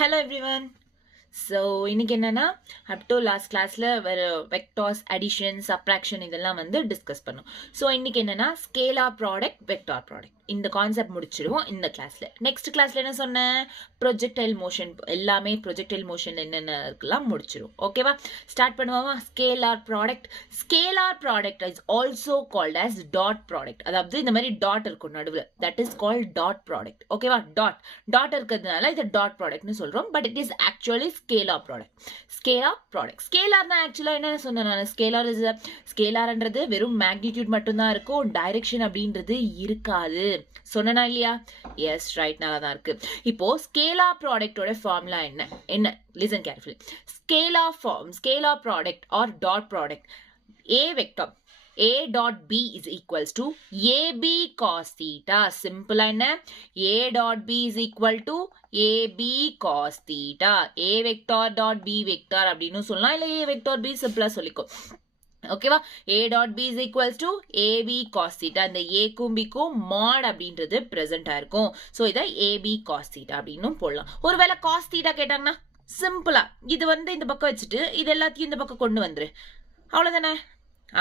Hello everyone. So இன்னைக்கு என்னன்னா up to last classல வர vectors addition subtraction இதெல்லாம் வந்து டிஸ்கஸ் பண்ணோம். ஸோ இன்னைக்கு என்னன்னா ஸ்கேலார் ப்ராடக்ட் வெக்டார் ப்ராடக்ட் இந்த கான்செப்ட் முடிச்சிடுவோம் இந்த கிளாஸ்ல. நெக்ஸ்ட் கிளாஸ்ல என்ன சொன்னேன், ப்ரொஜெக்டைல் மோஷன் எல்லாமே ப்ரொஜெக்டைல் மோஷன் என்னென்ன இருக்கலாம் முடிச்சிடும். ஓகேவா, ஸ்டார்ட் பண்ணுவோமா. Scalar product is also called as dot product. அதாவது இந்த மாதிரி டாட் இருக்கும் நடுவில், that is called dot product. ஓகேவா, டாட் இருக்கிறதுனால இது டாட் ப்ராடக்ட்னு சொல்றோம். But it is actually scalar product. ஸ்கேலார்னா ஆக்சுவலா என்ன சொன்னேன் நான், ஸ்கேலார்ன்றது வெறும் மேக்னிடியூட் மட்டும்தான் இருக்கும், டைரக்ஷன் அப்படின்றது இருக்காது சொன்னா இல்லையா? எஸ், ரைட், நல்லா தான் இருக்கு. இப்போ ஸ்கேலார் ப்ராடக்டோட ஃபார்முலா என்ன listen carefully. Scalar product or dot product, A vector A dot B is equals to AB cos theta. Simple என்ன? A dot B is equal to AB cos theta. A vector dot B vector அப்படின்னு சொல்லலாம், இல்ல A vector B சிம்பிளா சொல்லிக்கோ. ஓகேவா, A dot B is equals to AB cos theta. இந்த A க்கும் B க்கும் mod அப்படின்றது present ஆயிருக்கும். ஸோ இதை AB cos theta அப்படின்னு போடலாம். ஒருவேளை cos theta கேட்டாங்கன்னா சிம்பிளா இது வந்து இந்த பக்கம் வச்சுட்டு இது எல்லாத்தையும் இந்த பக்கம் கொண்டு வந்துரு, அவ்வளவுதானே?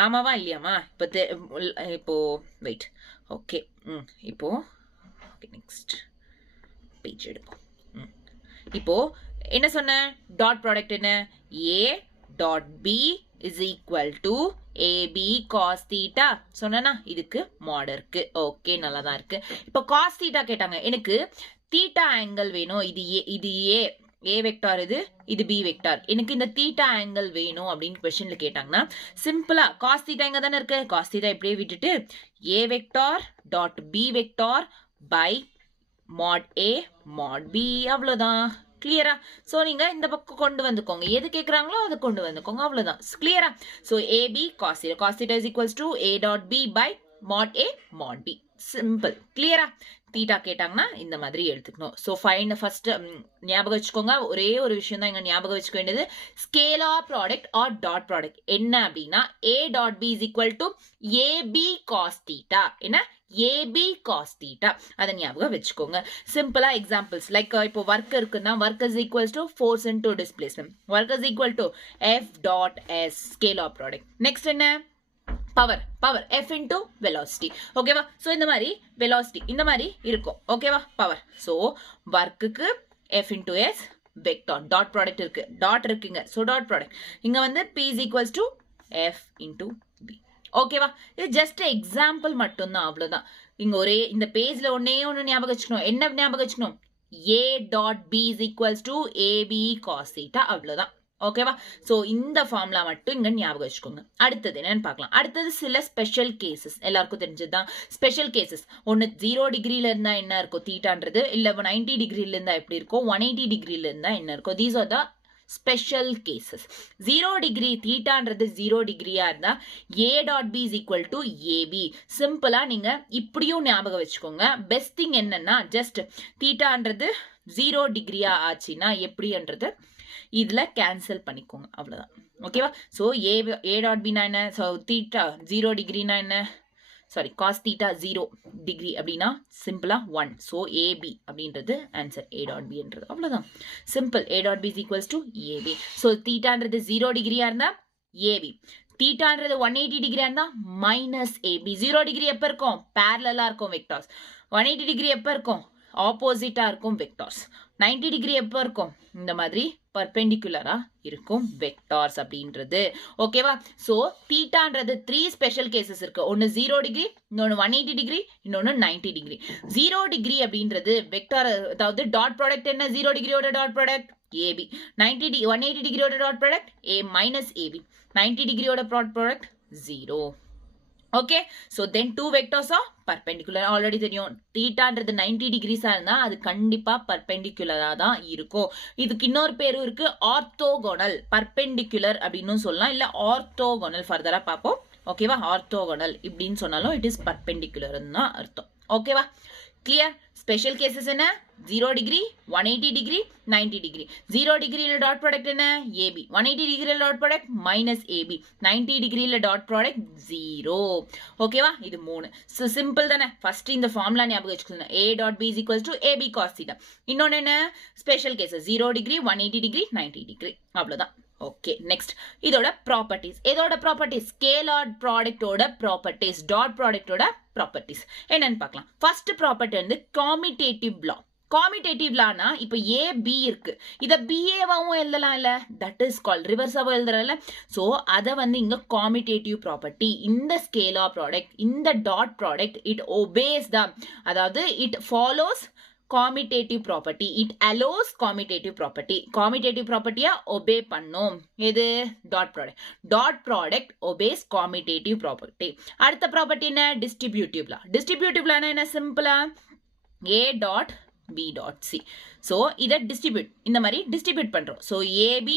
ஆமாவா இல்லையாமா? இப்போ வெயிட். ஓகே, இப்போ நெக்ஸ்ட் பேஜ் எடுப்போம். இப்போ என்ன சொன்ன, டாட் ப்ராடக்ட் என்ன, A dot B is equal to AB cos theta சொன்னா இதுக்கு மாட் இருக்கு. ஓகே, நல்லா தான் இருக்கு. இப்போ cos theta கேட்டாங்க, எனக்கு தீட்டா ஆங்கிள் வேணும், இது A வெக்டார், இது B வெக்டார், எனக்கு இந்த தீட்டா ஆங்கிள் வேணும் அப்படின்னு क्वेश्चनல கேட்டாங்கன்னா சிம்பிளா cos தீட்டா எங்க தானே இருக்கு, cos தீட்டா இப்படியே விட்டுட்டு A vector dot B vector by mod A mod B, அவ்வளவுதான். கிளியரா? சோ நீங்க இந்த பக்கம் கொண்டு வந்துக்கோங்க, எது கேக்குறாங்களோ அதை கொண்டு வந்துக்கோங்க, அவ்வளவுதான். கிளியரா? So AB cos theta is equals to A dot B by mod A mod B. Simple. கிளியரா? தீட்டா கேட்டாங்கன்னா இந்த மாதிரி எடுத்துக்கணும். ஸோ ஃபர்ஸ்ட் ஞாபகம் வச்சுக்கோங்க, ஒரே ஒரு விஷயம் தான் இங்க ஞாபகம் வச்சுக்க வேண்டியது, scalar product or dot product என்ன அப்படின்னா A dot B is equal to AB cos theta. என்ன? AB cos theta. அதை ஞாபகம் வச்சுக்கோங்க. சிம்பிளா எக்ஸாம்பிள்ஸ் லைக் இப்போ ஒர்க் இருக்குன்னா work is equals to force into displacement, work is equal to F dot S scalar product. Next என்ன, power F into velocity. ஓகேவா? So இந்த மாதிரி velocity இந்த மாதிரி இருக்கும். ஓகேவா? பவர். சோ வர்க்குக்கு F into S vector dot product இருக்கு, டாட் இருக்குங்க. சோ டாட் ப்ராடக்ட் இங்க வந்து P is equals to F into B. ஓகேவா? இது ஜஸ்ட் எக்ஸாம்பிள் மட்டும்தான், அவ்வளவுதான். இங்க ஒரே இந்த பேஜ்ல ஒன்னே ஞாபகம் வச்சுக்கணும். என்ன ஞாபகம் வச்சுக்கணும்? A dot B is equals to AB cos theta, அவ்வளவுதான். ஓகேவா? சோ இந்த ஃபார்முலா மட்டும் இங்க ஞாபகம் வச்சுக்கோங்க. அடுத்தது என்னன்னு பார்க்கலாம். அடுத்தது சில ஸ்பெஷல் கேசஸ், எல்லாருக்கும் தெரிஞ்சதுதான். ஸ்பெஷல் கேசஸ் ஒன்னு 0 டிகிரில இருந்தா என்ன இருக்கும் தீட்டான்றது, இல்ல 90 டிகிரில இருந்தா எப்படி இருக்கும், 180 டிகிரில இருந்தா என்ன இருக்கும். These are the special cases. 0 degree தீட்டான்றது 0 டிகிரியா இருந்தா A dot B is equal to AB. சிம்பிளா நீங்க இப்படியும் ஞாபகம் வச்சுக்கோங்க. பெஸ்ட் திங் என்னன்னா ஜஸ்ட் தீட்டான்றது 0 டிகிரியா ஆச்சுன்னா எப்படின்றது இதுல கேன்சல் பண்ணிக்கோங்க, அவ்வளவுதான். ஓகேவா? சோ A டாட் B என்ன, சோ தீட்டா 0 டிகிரினா என்ன, சாரி காஸ் தீட்டா 0 டிகிரி அப்படின்னா சிம்பிளா 1. சோ AB அப்படின்றது ஆன்சர், A டாட் B என்றது, அவ்வளவுதான். Simple. A dot B is equals to AB. So தீட்டான்றது 0 டிகிரியா இருந்தா AB, தீட்டான்றது 180 டிகிரியா இருந்தா மைனஸ் AB. 0 டிகிரி எப்ப இருக்கும், பேரலலா இருக்கும் வெக்டார்ஸ். 180 டிகிரி எப்ப இருக்கும், ஆப்போசிட்டா இருக்கும் வெக்டார்ஸ். 90 டிகிரி எப்ப இருக்கும், இந்த மாதிரி பர்பெண்டிகுலரா இருக்கும் வெக்டார்ஸ் அப்படின்றது. ஓகேவா? சோ தீட்டான்றது 3 ஸ்பெஷல் கேசஸ் இருக்கு. ஒன்னு 0 டிகிரி, இன்னொன்னு 180 டிகிரி, இன்னொன்னு 90 டிகிரி. 0 டிகிரி அப்படின்றது வெக்டார், அதாவது டாட் ப்ராடக்ட் என்ன, 0 டிகிரியோட டாட் ப்ராடக்ட் AB, 180 டிகிரியோட dot product A minus AB, 90 டிகிரியோட dot product 0. Okay, so then two vectors are perpendicular. Already தெரியும், தீட்டான்றது 90 டிகிரிஸா இருந்தா அது கண்டிப்பா பர்பெண்டிகுலரா தான் இருக்கும். இதுக்கு இன்னொரு பேரும் இருக்கு, ஆர்த்தோகோனல். பர்பெண்டிகுலர் அப்படின்னு சொல்லலாம், இல்ல ஆர்த்தோகோனல் ஃபர்தரா பார்ப்போம். ஓகேவா? ஆர்த்தோகோனல் இப்படின்னு சொன்னாலும் இட் இஸ் பர்பெண்டிகுலர் தான் அர்த்தம். ஓகேவா? clear? Special cases என்ன 0 degree 180 degree 90 degree 0 degree dot product என்ன AB 180 degree dot product minus AB 90 degree dot product 0 ஓகேவா இது 3 so simple தானே first இந்த ஃபார்முலா ஞாபகம் வச்சுக்கணும் A dot B is equals to AB cos theta இன்னொன்னு என்ன special cases 0 degree 180 degree 90 degree அவ்வளவுதான் ஓகே நெக்ஸ்ட் இதோட ப்ராப்பர்ட்டிஸ் எதோட ப்ராப்பர்ட்டிஸ் ஸ்கேலார் ப்ராடக்ட்டோட ப்ராப்பர்ட்டிஸ் டாட் ப்ராடக்ட்டோட ப்ராப்பர்ட்டிஸ் என்னன்னு பார்க்கலாம் ஃபர்ஸ்ட் ப்ராப்பர்ட்டி வந்து காமிடேட்டிவ் லா காமிடேட்டிவ் லானா இப்போ ஏ பி இருக்கு இதை பிஏவாவும் எழுதலாம் இல்ல தட் இஸ் கால் ரிவர்ஸாவும் எழுதுறல ஸோ அதை வந்து இங்க காமிடேட்டிவ் ப்ராப்பர்ட்டி இந்த ஸ்கேலார் ப்ராடக்ட் இந்த டாட் ப்ராடக்ட் இட் ஒபேஸ் தான் அதாவது it follows commutative property it allows commutative property obey பண்ணும் எது dot product obeys commutative property அடுத்த ப்ராப்பர்ட்டி என்ன distributive law என்ன சிம்பிளா a dot b dot c so இத டிஸ்ட்ரிபியூட் இந்த மாதிரி டிஸ்ட்ரிபியூட் பண்றோம் so ab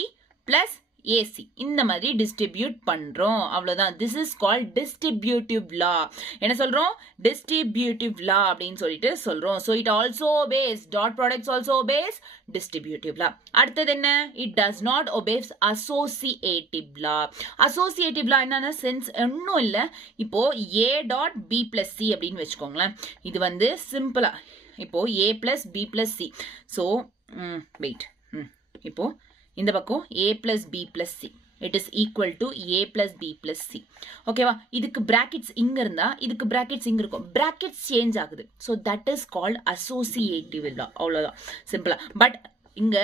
plus AC இந்த மாதிரி டிஸ்ட்ரிபியூட் பண்றோம் அவ்வளவுதான் this is called distributive law என்ன சொல்றோம் distributive law அப்படினு சொல்லிட்டு சொல்றோம் so it also obeys dot products also obeys distributive law அடுத்து என்ன it does not obeys associative law என்னன்னா சென்ஸ் ஒண்ணும் இல்ல இப்போ a dot b plus c அப்படினு வெச்சுக்கோங்களேன் இது வந்து சிம்பிளா இப்போ a plus b plus c so wait இப்போ இந்த பக்கம் a plus b plus c it is equal to a plus b plus c ஓகேவா இதுக்கு brackets இங்க இருந்தா இதுக்கு brackets இங்க இருக்கும் brackets சேஞ்ச் ஆகுது so that is called associative law அவ்வளவுதான் சிம்பிளா பட் இங்க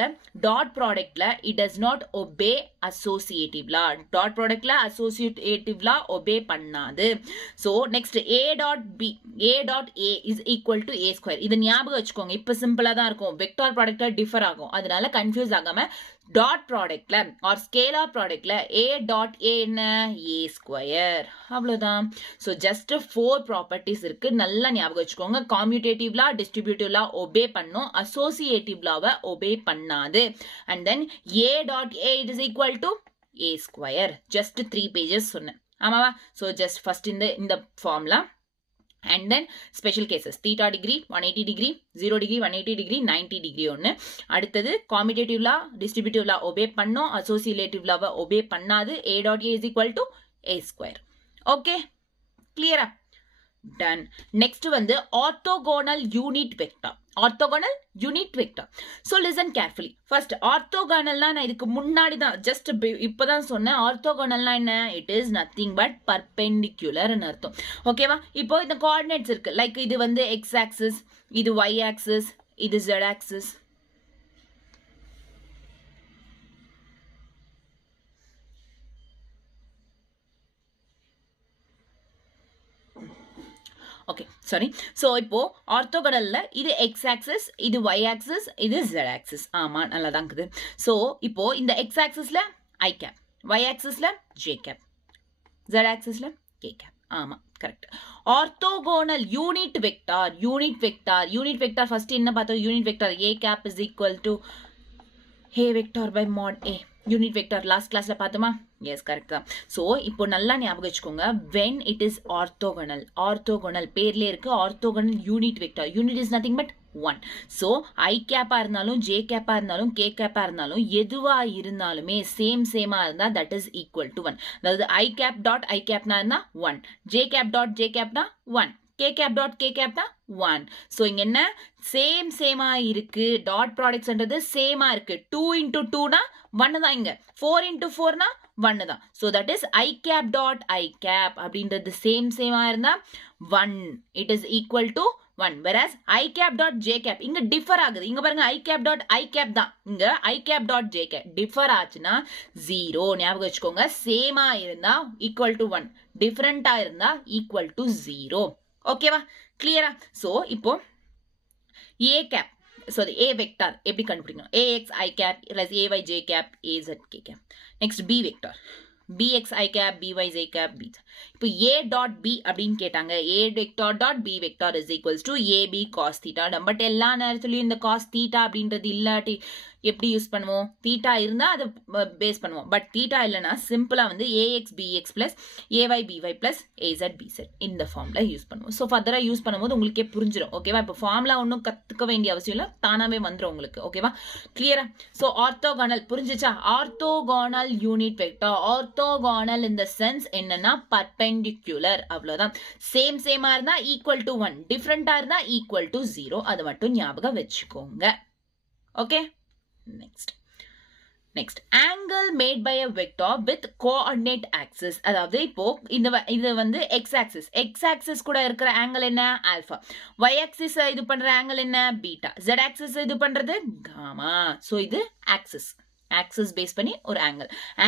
டாட் ப்ராடக்ட்ல it does not obey associative law டாட் ப்ராடக்ட்ல associative law obey பண்ணாது so next a dot a is equal to a square இது ஞாபகம் வச்சுக்கோங்க இப்ப சிம்பிளா தான் இருக்கும் வெக்டார் ப்ராடக்ட்ல டிஃபர் ஆகும் அதனால கன்ஃபியூஸ் ஆகாம டாட் ப்ராடக்ட்ல ஆர் ஸ்கேலார் ப்ராடக்ட்ல a dot a என்ன a square அவ்வளவுதான் so just 4 ப்ராப்பர்ட்டிஸ் இருக்கு நல்லா ஞாபகம் வச்சுக்கோங்க காமியூட்டேட்டிவ் லா டிஸ்ட்ரிபியூட்டிவ் லா obey பண்ணும் அசோசியேட்டிவ் லாவை obey பண்ணாது and then a dot a it is equal to a square just 3 pages சொன்னேன் ஆமாவா so just first இந்த formula and then special cases theta degree 180 degree 0 degree 180 degree 90 degree ஒன்னு அடுத்தது commutative law distributive law obey பண்ணோம் associative law obey பண்ணாது a dot a is equal to a square okay clear done next வந்து orthogonal unit vector so listen carefully first orthogonal நான் இதுக்கு முன்னாடி தான் just இப்பதான் சொன்னேன் orthogonal என்ன it is nothing but perpendicular ன்னு அர்த்தம் ஓகேவா இப்போ இந்த coordinates இருக்கு லைக் இது வந்து x axis இது y axis இது z axis okay sorry so இப்போ ஆர்த்தோகனல்ல இது x axis இது y axis இது z axis ஆமா நல்லா தான் இருக்குது so இப்போ இந்த x axisல i cap y axisல j cap z axisல k cap ஆமா correct orthogonal unit vector first என்ன பார்த்தோம் unit vector a cap is equal to a vector by mod a unit vector last கிளாஸ்ல பார்த்தோமா எஸ் கரெக்ட் தான் so இப்போ நல்லா ஞாபகம் வச்சுக்கோங்க வென் இட் இஸ் ஆர்த்தோகோனல் பேர்லேயே இருக்கு orthogonal unit vector unit is nothing but 1 so I கேப்பா இருந்தாலும் ஜே கேப்பா இருந்தாலும் கே கேப்பா இருந்தாலும் எதுவா இருந்தாலுமே சேமா இருந்தா தட் இஸ் ஈக்குவல் டு 1 அதாவது ஐ கேப் டாட் ஐ கேப்னா இருந்தா 1 ஜே கேப் டாட் ஜே கேப்னா 1 k cap dot k cap தான் 1 so இங்க என்ன சேமா இருக்கு டாட் ப்ராடக்ட்ஸ்ன்றது சேமா இருக்கு 2 into 2 னா 1 தான் இங்க 4 into 4 னா 1 தான் so that is I cap dot I cap அப்படின்றது சேமா இருந்தா 1 it is equal to 1 whereas I cap dot J cap இங்க differ ஆகுது இங்க பாருங்க I cap dot I cap தான் இங்க I cap dot J cap differ ஆச்சுனா 0 ஞாபகம் வச்சுக்கோங்க சேமா இருந்தா equal to 1 டிஃபரண்டா இருந்தா equal to 0 ஓகேவா கிளியரா சோ இப்போ a cap sorry a vector எப்படி கண்டுபிடிக்கணும் ax I cap plus ay j cap az k cap next b vector bx I cap, by is I cap, b. இப்போ a dot b அப்படின்னு கேட்டாங்க. a vector dot b vector is equals to ab cos theta. But எல்லா நேரத்துலையும் இந்த cos theta அப்படின்றது இல்லாட்டி எப்படி use பண்ணுவோம்? தீட்டா இருந்தால் அதை பேஸ் பண்ணுவோம். பட் தீட்டா இல்லைன்னா சிம்பிளாக வந்து ax bx plus ay by plus az bz இந்த ஃபார்மில் யூஸ் பண்ணுவோம். ஸோ ஃபர்தராக யூஸ் பண்ணும்போது உங்களுக்கே புரிஞ்சிடும். ஓகேவா? இப்போ ஃபார்முலா ஒன்றும் கற்றுக்க வேண்டிய அவசியம் இல்லை, தானாகவே வந்துடும் உங்களுக்கு. ஓகேவா? கிளியரா? ஸோ ஆர்த்தோகானல் புரிஞ்சிச்சா? ஆர்த்தோகானல் யூனிட் வெக்டார். ஆர்த்தோகானல் இந்த சென்ஸ் என்னன்னா பர்பெண்டிகுலர், அவ்வளோதான். சேமா இருந்தா ஈக்குவல் டு 1, டிஃப்ரெண்டா இருந்தா ஈக்குவல் டு 0. அதை மட்டும் ஞாபகம் வச்சுக்கோங்க. Okay, next angle made by a vector with coordinate axis. அதாவது இப்போ இது வந்து x axis கூட இருக்கிற angle என்ன? alpha. y axis இது பண்ற angle என்ன? beta. z axis இது பண்றது gamma. so இது axis base பண்ணி ஒரு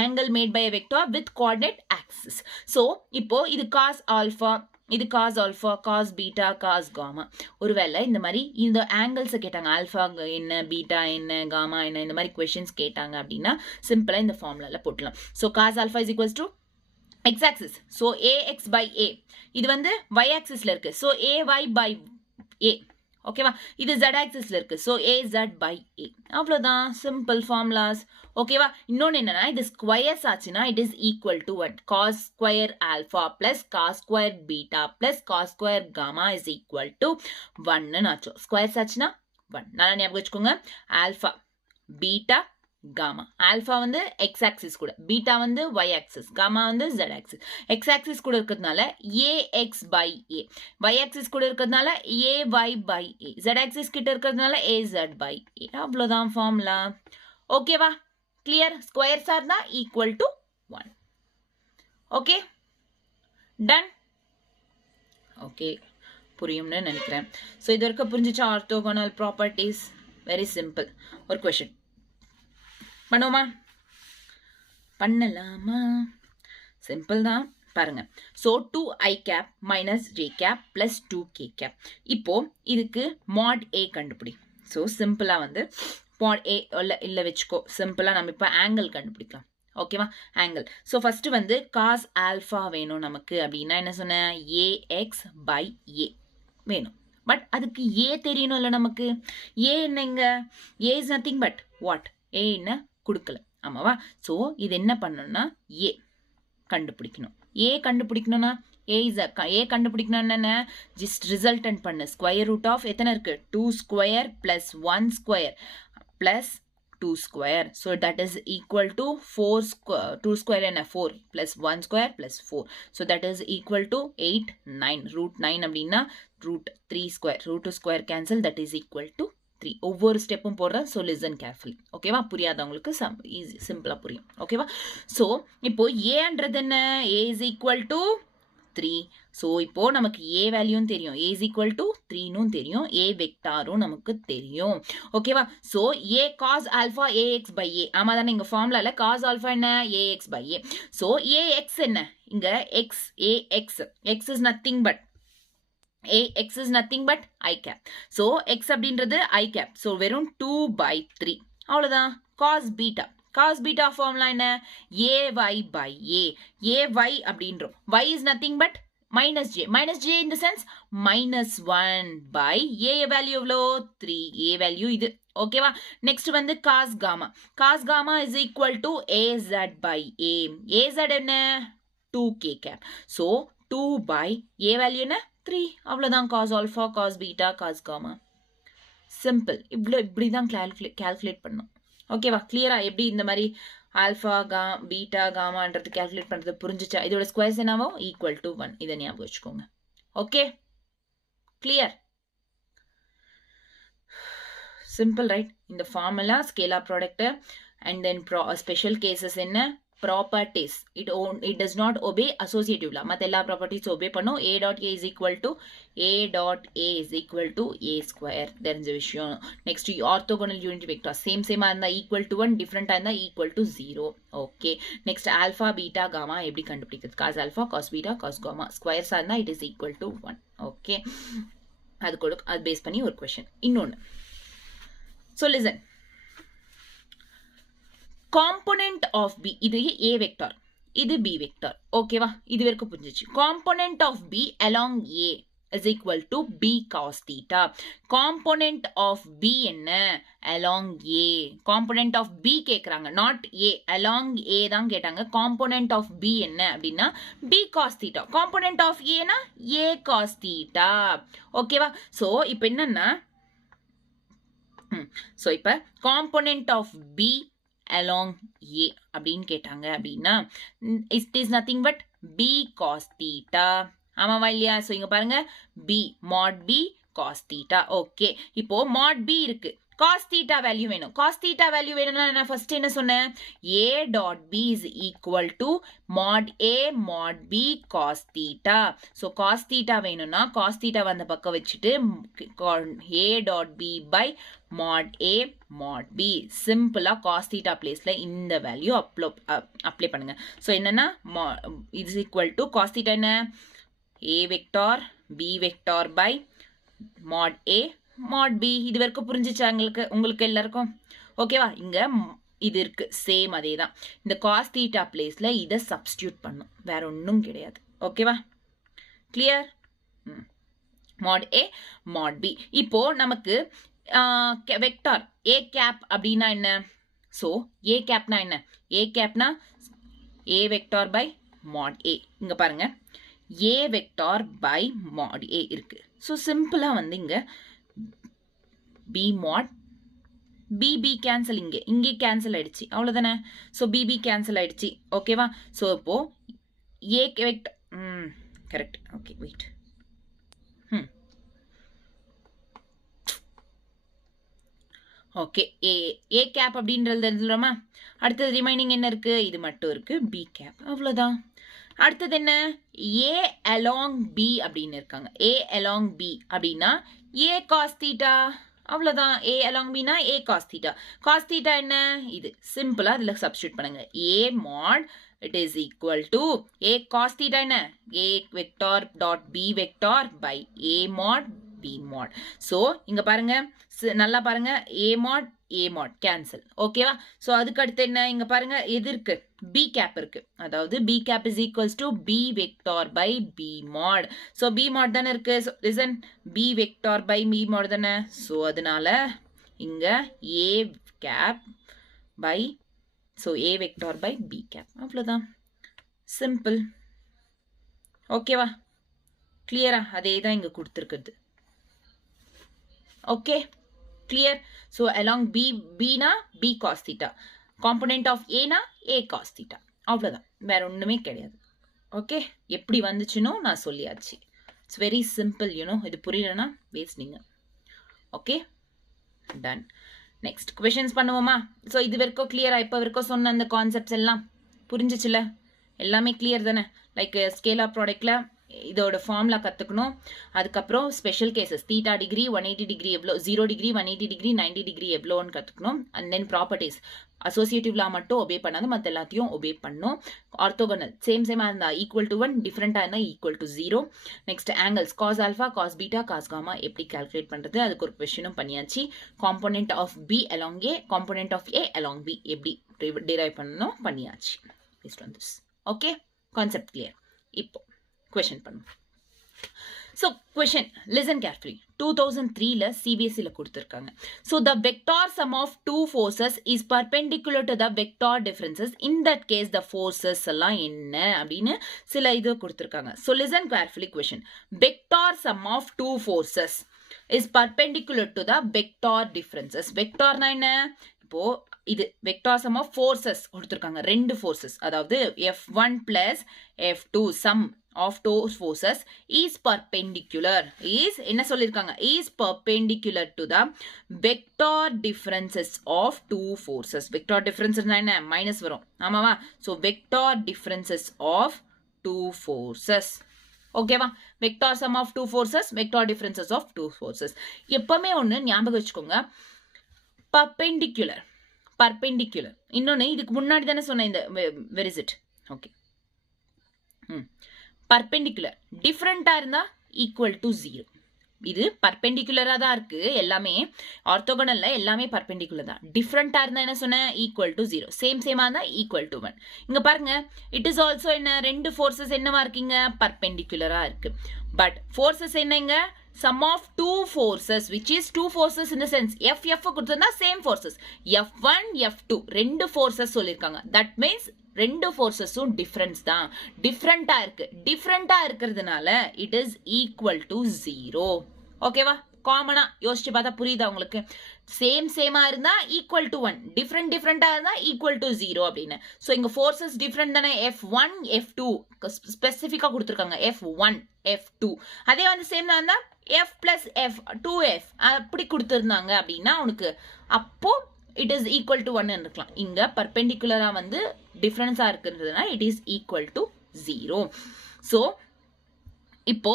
angle made by a vector with coordinate axis. so இப்போ இது cos alpha, இது cos alpha, cos beta, cos gamma. ஒருவேளை இந்த மாதிரி இந்த ஆங்கிள்ஸ் கேட்டாங்க, ஆல்ஃபா என்ன, பீட்டா என்ன, காமா என்ன, இந்த மாதிரி கொஸ்டின்ஸ் கேட்டாங்க அப்படின்னா சிம்பிளா இந்த ஃபார்முலால போடலாம். So cos alpha is equals to x axis. So ax by a. இது வந்து y axisல இருக்கு. So ay by a. ஓகேவா? இது z axisல இருக்கு. So az by a. அவ்வளோதான், சிம்பிள் ஃபார்முலாஸ். ஓகேவா? இன்னொன்று என்னன்னா, இது ஸ்கொயர்ஸ் ஆச்சுன்னா it is equal to 1. cos square alpha plus cos square beta plus cos square gamma is equal to 1 ஆச்சு. ஸ்கொயர்ஸ் ஆச்சுன்னா 1. நல்லா ஞாபகம் வச்சுக்கோங்க. Alpha, beta, gamma. ஆல்ஃபா வந்து எக்ஸ் ஆக்சிஸ் கூட, பீட்டா வந்து ஒய் ஆக்சிஸ், காமா வந்து ஜெட் ஆக்சிஸ். எக்ஸ் ஆக்சிஸ் கூட இருக்கிறதுனால a x by a, y axis கூட இருக்கிறதுனால a y by a, z axis கிட்ட இருக்கிறதுனால ஏ ஜெட் பை ஏ. அவ்வளோதான் ஃபார்முலா. ஓகேவா? கிளியர்? ஸ்கொயர்ஸா இருந்தா equal to 1. Okay, done. Okay, புரியும்னு நினைக்கிறேன். ஸோ இது வரைக்கும் புரிஞ்சிச்சா ஆர்த்தோகோனல் ப்ராப்பர்ட்டிஸ்? Very simple. ஒரு கொஷின் பண்ணுவோமா? பண்ணலாமா? சிம்பிள் தான், பாருங்க. So 2i cap minus j cap plus 2k cap. இப்போ இதுக்கு mod a கண்டுபிடி. ஸோ சிம்பிளா வந்து mod a இல்லை வச்சுக்கோ. சிம்பிளா நம்ம இப்போ ஆங்கிள் கண்டுபிடிக்கலாம். ஓகேவா? ஆங்கிள். ஸோ ஃபர்ஸ்ட் வந்து cos ஆல்ஃபா வேணும் நமக்கு அப்படின்னா என்ன சொன்ன? ax by a வேணும். பட் அதுக்கு a தெரியணும் இல்லை நமக்கு. a என்னங்க? a is nothing but what? a என்ன கொடுக்கல, ஆமாவா? ஸோ இது என்ன பண்ணணும்னா ஏ கண்டுபிடிக்கணும். ஏ கண்டுபிடிக்கணும்னா ஏ கண்டுபிடிக்கணும் என்ன? ஜஸ்ட் ரிசல்டன்ட் பண்ணு. ஸ்கொயர் ரூட் ஆஃப் எத்தனை இருக்கு? 2 square plus 1 square plus 2 square. So that is equal to 4 square. 2 square என்ன? 4 plus 1 square plus 4. So that is equal to 8, 9. Root 9 அப்படின்னா root 3 square. Root 2 square cancel. That is equal to 3. ஒவ்வொரு ஸ்டெப்பும் போடுறேன். So listen carefully. ஓகேவா? புரியாதவங்களுக்கு easy சிம்பிளா புரியும். ஓகேவா? ஸோ இப்போ ஏன்றது என்ன? A is equal to 3. So இப்போ நமக்கு ஏ வேல்யூன்னு தெரியும், ஏ இஸ் ஈக்குவல் டு 3னும் தெரியும், ஏ வெக்டாரும் நமக்கு தெரியும். ஓகேவா? So a cos alpha a x by a. ஆமா தானே? இங்க ஃபார்முலால காஸ் ஆல்ஃபா என்ன? A x by a. So a x என்ன? இங்க x, a x, x is nothing but x is nothing but I cap. So x அப்படின்றது I cap. So வெறும் 2 by 3. அவ்வளவுதான். cos beta. cos beta formula என்ன? ay by a. ay அப்படின்றோம். y is nothing but minus j. minus j in the sense minus 1 by a value எவ்வளோ? 3. a value இது. ஓகேவா? Next வந்து cos gamma. cos gamma is equal to az by a. az என்ன? 2k cap. So 2 by a value என்ன? 3. அவ்வளவுதான். cos alpha, cos beta, cos gamma. Simple. இப்படிதான் calculate பண்ணும். ஓகேவா? கிளியரா? எப்படி இந்த மாதிரி ஆல்பா, பீட்டா, காமான்றது கால்குலேட் பண்றது புரிஞ்சுச்சா? இதோட ஸ்கொயர்ஸ் என்னவோ? Equal to 1. இதை ஞாபகம் வச்சுக்கோங்க. Okay, clear? Simple, right? இந்த formula, scalar product and then special cases என்ன? properties. It does not obey associative law. மத்த எல்லா ப்ராப்பர்ட்டிஸ் obey பண்ணும். a dot a is equal to a square. தெரிஞ்ச விஷயம். நெக்ஸ்ட் ஆர்த்தோகோனல் யூனிட் வெக்டார் சேமா இருந்தா equal to 1, டிஃபரெண்டா இருந்தா equal to 0. Okay, next alpha, beta, gamma எப்படி கண்டுபிடிக்கிறது? Cos alpha, cos beta, cos gamma. ஸ்கொயர்ஸா இருந்தா it is equal to 1. Okay, அது பேஸ் பண்ணி ஒரு கொஸ்டின். இன்னொன்னு. So listen. Component of B, இது A vector. இது b வெக்டார். ஓகேவா? இது வரைக்கும் புரிஞ்சிச்சு. Component of b along a is equal to b cos theta. Component of b என்ன? along a. Component of b கேக்குறாங்க, not a. along a தான் கேட்டாங்க. Component of b என்ன அப்படின்னா b cos theta. Component of a னா a cos theta. ஓகேவா? so இப்போ என்னன்னா so இப்போ component of b along a அப்படின்னு கேட்டாங்க அப்படின்னா it is nothing but b cos theta. ஆமாவா இல்லையா? so இங்க பாருங்க b mod b cos theta. Okay, இப்போ mod b இருக்கு, cos theta வேல்யூ வேணும். cos theta வேல்யூ வேணும்னா நான் ஃபர்ஸ்ட் என்ன சொன்னேன்? a dot b is equal to mod a mod b cos theta. so cos theta வேணும்னா cos theta வந்த பக்கம் வச்சுட்டு a dot b by mod a mod b. சிம்பிளா cos theta பிளேஸ்ல இந்த வேல்யூ அப்ளை பண்ணுங்க. so என்னன்னா is equal to cos theta என்ன? a vector b vector by mod a mod b. இது வரைக்கும் புரிஞ்சிச்சா உங்களுக்கு எல்லாருக்கும்? ஓகேவா? இங்க இது இருக்கு, சேம் அதே தான். இந்த cos theta பிளேஸ்ல இதை சப்ஸ்டியூட் பண்ணும், வேற ஒன்றும் கிடையாது. ஓகேவா? Clear? mod a mod b. இப்போ நமக்கு வெக்டார் a கேப் அப்படின்னா என்ன? ஸோ a கேப்னா என்ன? a கேப்னா a vector by mod a. இங்க பாருங்க a vector by mod a இருக்கு. ஸோ சிம்பிளா வந்து இங்க b mod b கேன்சல், இங்கே கேன்சல் ஆயிடுச்சு, அவ்வளவுதானே? ஸோ b கேன்சல் ஆயிடுச்சு. ஓகேவா? ஸோ இப்போ a vector correct. Okay wait, okay a cap அப்படின்றது எழுதுறோமா? அடுத்தது ரிமைனிங் என்ன இருக்கு? இது மட்டும் இருக்கு, b கேப். அவ்வளவுதான். அடுத்தது என்ன? a along b அப்படின்னு இருக்காங்க. a along b அப்படின்னா a cos theta. அவ்வளவுதான். a along b னா a cos theta. cos theta என்ன? இது சிம்பிளா இதுல சப்ஸ்டிட்யூட் பண்ணுங்க. a mod it is equal to a cos theta என்ன? a vector dot b vector by a mod b mod. so இங்க பாருங்க, நல்லா பாருங்க, a mod cancel. ஓகேவா? so அதுக்கு அடுத்து என்ன? இங்க பாருங்க எது இருக்கு? b cap இருக்கு. அதாவது b cap is equals to b vector by b mod. so b mod தானே இருக்கு. so listen, b vector by b mod தானே. so அதனால இங்க a cap by so a vector by b cap. அவ்வளவுதான், simple. ஓகேவா? கிளியரா? அதே தான் இங்க கொடுத்திருக்குது. Okay, clear? so along b na b cos theta, component of a na a cos theta. அவ்வளவுதான், வேற ஒண்ணுமே கிடையாது. ஓகே, எப்படி வந்துச்சுனோ நான் சொல்லியாச்சு. இட்ஸ் வெரி சிம்பிள், இது புரியலனா வேஸ்ட் நீங்க. Okay, done. நெக்ஸ்ட் क्वेश्चंस பண்ணுவோமா? சோ இது வரைக்கும் கிளியரா? இப்ப வரைக்கும் சொன்ன அந்த கான்செப்ட்ஸ் எல்லாம் புரிஞ்சிச்சுல? எல்லாமே கிளியர் தானே? லைக் ஸ்கேலார் ப்ராடக்ட்ல இதோட ஃபார்முலா கத்துக்கணும். அதுக்கப்புறம் special cases theta degree 180 degree எவ்வளோ, 0 டிகிரி 180 டிகிரி 90 டிகிரி எவ்வளோன்னு கற்றுக்கணும். அண்ட் தென் ப்ராப்பர்ட்டிஸ் அசோசியேட்டிவ்லா மட்டும் ஒபே பண்ணாது, மற்ற எல்லாத்தையும் ஒபே பண்ணும். ஆர்த்தோகனல் சேமாக இருந்தால் ஈக்குவல் டு 1, டிஃப்ரெண்ட்டாக இருந்தால் equal to 0. Next angles cos alpha cos beta cos gamma எப்படி கால்குலேட் பண்ணுறது, அதுக்கு ஒரு கொஸ்டினும் பண்ணியாச்சு. Component of B along A, component of A along B எப்படி டிரைவ் பண்ணணும் பண்ணியாச்சு. Based on this. Okay, concept clear. இப்போ question பண்ணும். So question, listen carefully. 2003ல CBSE ல கொடுத்திருக்காங்க. So the vector sum of two forces is perpendicular to the vector differences. In that case the forces எல்லாம் என்ன அப்படின்னு சில இது கொடுத்திருக்காங்க. So listen carefully question. Vector sum of two forces is perpendicular to the vector differences. Vectorனா என்ன? இப்போ இது vector sum of forces கொடுத்திருக்காங்க, ரெண்டு forces, அதாவது F1 plus F2 sum of those forces is perpendicular. is என்ன சொல்லிருக்காங்க? is perpendicular to the vector differences of two forces. vector differences என்ன? Minus வரும், ஆமாவா? so vector differences of two forces. ஓகேவா? vector sum of two forces, vector differences of two forces. எப்பவுமே ஒண்ணு ஞாபகம் வச்சுக்கோங்க, perpendicular perpendicular. இன்னொன்னு இதுக்கு முன்னாடி தானே சொன்ன இந்த where is it? Okay, perpendicular டிஃபரண்டா இருந்தா equal to 0. இது பர்பெண்டிகுலரா தான் இருக்கு எல்லாமே ஆர்த்தோகனல்ல எல்லாமே பர்பெண்டிகுலர் தான் டிஃபரெண்டா இருந்தா என்ன சொன்ன ஈக்குவல் டு 0 சேமா இருந்தா ஈக்குவல் டு 1 இங்க பாருங்க இட் இஸ் ஆல்சோ என்ன ரெண்டு ஃபோர்ஸஸ் என்னவா இருக்கீங்க பர்பெண்டிகுலரா இருக்கு பட் ஃபோர்ஸஸ் என்னங்க sum of two forces which is two forces in the sense F கொடுத்திருந்தா same forces F1 F2 ரெண்டு forces சொல்லிருக்காங்க that means ரெண்டு ஃபோர்ஸஸும் டிஃபரன்ஸ் தான் டிஃபரெண்டா இருக்கிறதுனால இட் இஸ் ஈக்குவல் டு 0 ஓகேவா காமனா யோசிச்சு பார்த்தா புரியுதா உங்களுக்கு சேமா இருந்தா ஈக்குவல் டு 1 டிஃபரெண்டா இருந்தா ஈக்குவல் டு 0 அப்படின்னு சோ இங்க ஃபோர்ஸஸ் டிஃபரெண்ட் தானே F1 F2 ஸ்பெசிஃபிக்கா கொடுத்திருக்காங்க F1 F2 அதே வந்து சேம் தான் இருந்தா F plus F 2F அப்படி கொடுத்திருந்தாங்க அப்படின்னா உனக்கு அப்போ it is equal to 1 இருக்கலாம் இங்க perpendicular வந்து difference இருக்கிறதுனா it is equal to 0 so இப்போ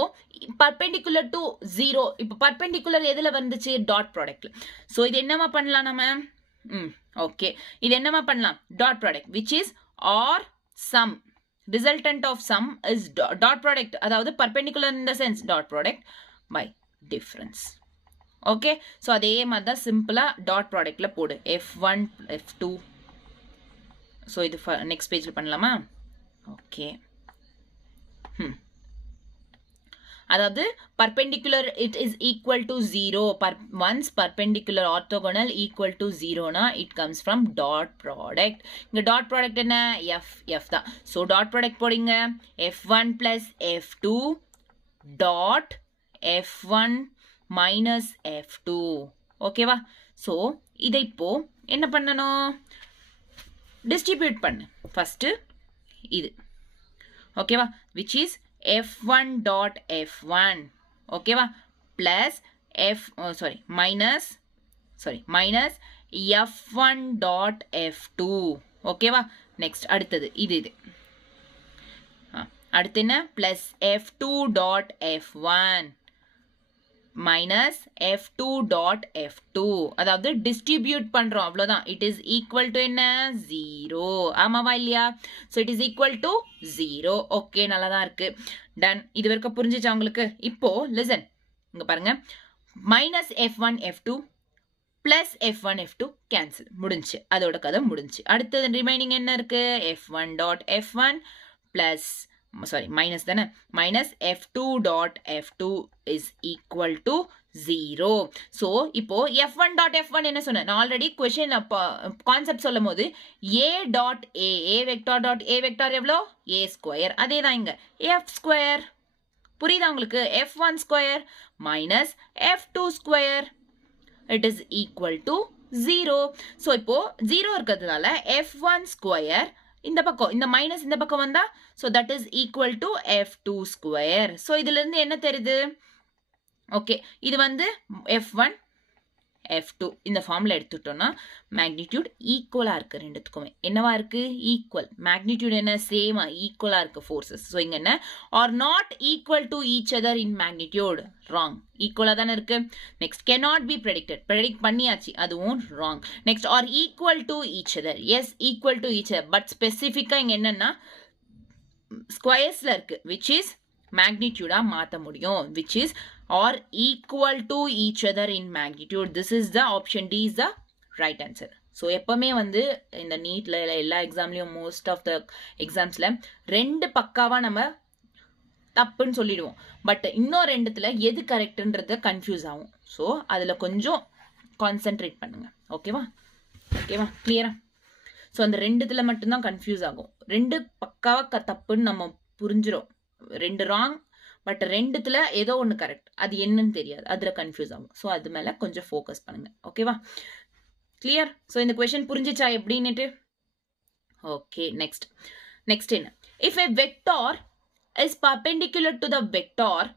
perpendicular to 0 இப்போ perpendicular எதுல வந்துச்சு dot productல so இது என்னமா பண்ணலாம் நாம okay இது என்னமா பண்ணலாம் dot product which is or sum resultant of sum is dot product அதாவது perpendicular in the sense dot product by difference okay so அதே மாதிரி தான் சிம்பிளா டாட் ப்ராடக்ட்ல போடு F1 F2 சோ இது நெக்ஸ்ட் பேஜ்ல பண்ணலாமா ஓகே அதாவது perpendicular it is equal to 0 once perpendicular orthogonal equal to 0 na it comes from dot product இங்க dot product என்ன f தான் so dot product போடுங்க F1 plus F2 dot F1 minus F2 ஓகேவா so இதை இப்போ என்ன பண்ணணும் distribute பண்ணு first இது ஓகேவா which is F1 dot F1 ஓகேவா plus minus F1 dot F2 ஓகேவா next அடுத்தது இது அடுத்து என்ன plus F2 dot F1 minus F2 dot F2 அதாவது distribute பண்றோம் அவ்வளவுதான் it is equal to என்ன 0 ஆமாவா இல்லையா so it is equal to 0 okay நல்லா தான் இருக்கு done இது வரைக்கும் புரிஞ்சுச்சா உங்களுக்கு இப்போ listen இங்க பாருங்க minus F1 F2 plus F1 F2 cancel முடிஞ்சு அதோட கதை முடிஞ்சு அடுத்து remaining என்ன இருக்கு F1 dot F1 plus minus தானே minus F2 dot F2 is equal to 0 so இப்போ F1 dot F1 என்ன சொன்னேன் நான் ஆல்ரெடி क्वेश्चन கான்செப்ட் சொல்லும்போது A dot A vector dot A vector எவ்வளோ A square அதே தான் இங்க F square புரியுதா உங்களுக்கு F1 square minus F2 square it is equal to 0 so இப்போ 0 இருக்கிறதுனால F1 square இந்த பக்கம் இந்த மைனஸ் இந்த பக்கம் வந்தா so that is equal to F2 square so இதில இருந்து என்ன தெரியுது ஓகே இது வந்து F1 F2 இந்த ஃபார்முலா எடுத்துட்டோம்னா மேக்னிட்யூட் ஈக்குவலா இருக்கு ரெண்டுத்துக்குமே என்னவா இருக்கு ஈக்குவல் மேக்னிட்யூட் என்ன சேமா ஈக்குவலா இருக்கு ஃபோர்சஸ் சோ இங்க என்ன are not equal to each other in magnitude wrong ஈக்குவலா தானே இருக்கு next cannot be predicted predict பண்ணியாச்சு அதுவும் wrong next are equal to each other is equal to each other but ஸ்பெசிஃபிக்கா இங்க என்னன்னா ஸ்கொயர்ஸ்ல இருக்கு which is magnitude மாத்த முடியும் which is or equal to each other in magnitude this is the option D is the right answer so எப்பவுமே வந்து இந்த நீட்ல எல்லா எக்ஸாம்லயும் most of the examsல ரெண்டு பக்காவா நம்ம தப்புன்னு சொல்லிடுவோம் பட் இன்னும் ரெண்டுத்துல எது கரெக்ட்ன்றது கன்ஃபியூஸ் ஆகும் so அதுல கொஞ்சம் கான்சென்ட்ரேட் பண்ணுங்க ஓகேவா கிளியரா so அந்த ரெண்டுத்துல மட்டும் தான் கன்ஃபியூஸ் ஆகும் ரெண்டு பக்காவா தப்புன்னு நம்ம புரிஞ்சிரும் ரெண்டு ராங் பட் ரெண்டுத்துல ஏதோ ஒன்று கரெக்ட் அது என்னன்னு தெரியாது அதுல கன்ஃபியூஸ் ஆகும் ஸோ அது மேல கொஞ்சம் ஃபோக்கஸ் பண்ணுங்க ஓகேவா கிளியர் ஸோ இந்த கொஸ்டின் புரிஞ்சிச்சா எப்படின்னுட்டு ஓகே நெக்ஸ்ட் என்ன if a vector is perpendicular to the vector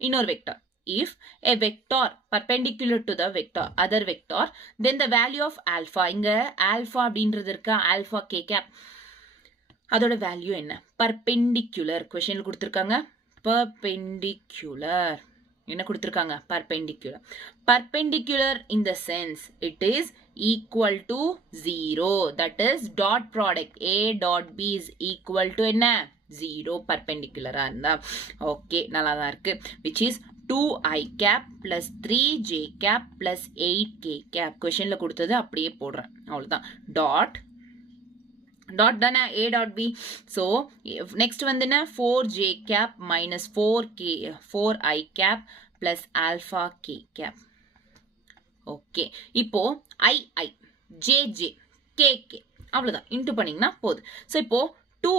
இன்னொரு vector if a vector perpendicular to the vector other vector then the value of alpha இங்க alpha அப்படின்றது இருக்கா alpha k cap அதோட value என்ன perpendicular क्वेश्चनல கொடுத்திருக்காங்க perpendicular என்ன கொடுத்திருக்காங்க perpendicular in the sense it is equal to 0 that is dot product a dot b is equal to என்ன 0 perpendicular இருந்தா ஓகே நல்லா தான் இருக்கு which is 2i cap plus 3j cap plus 8k cap. questionல கொடுத்தது அப்படியே போடுறேன் அவ்வளவுதான். டாட் தானே a dot b. so next வந்து என்ன 4j cap minus 4i cap plus alpha k cap. Okay, இப்போ i jj kk அவ்வளவுதான். இன்டு பண்ணீங்கன்னா போகுது. ஸோ இப்போ 2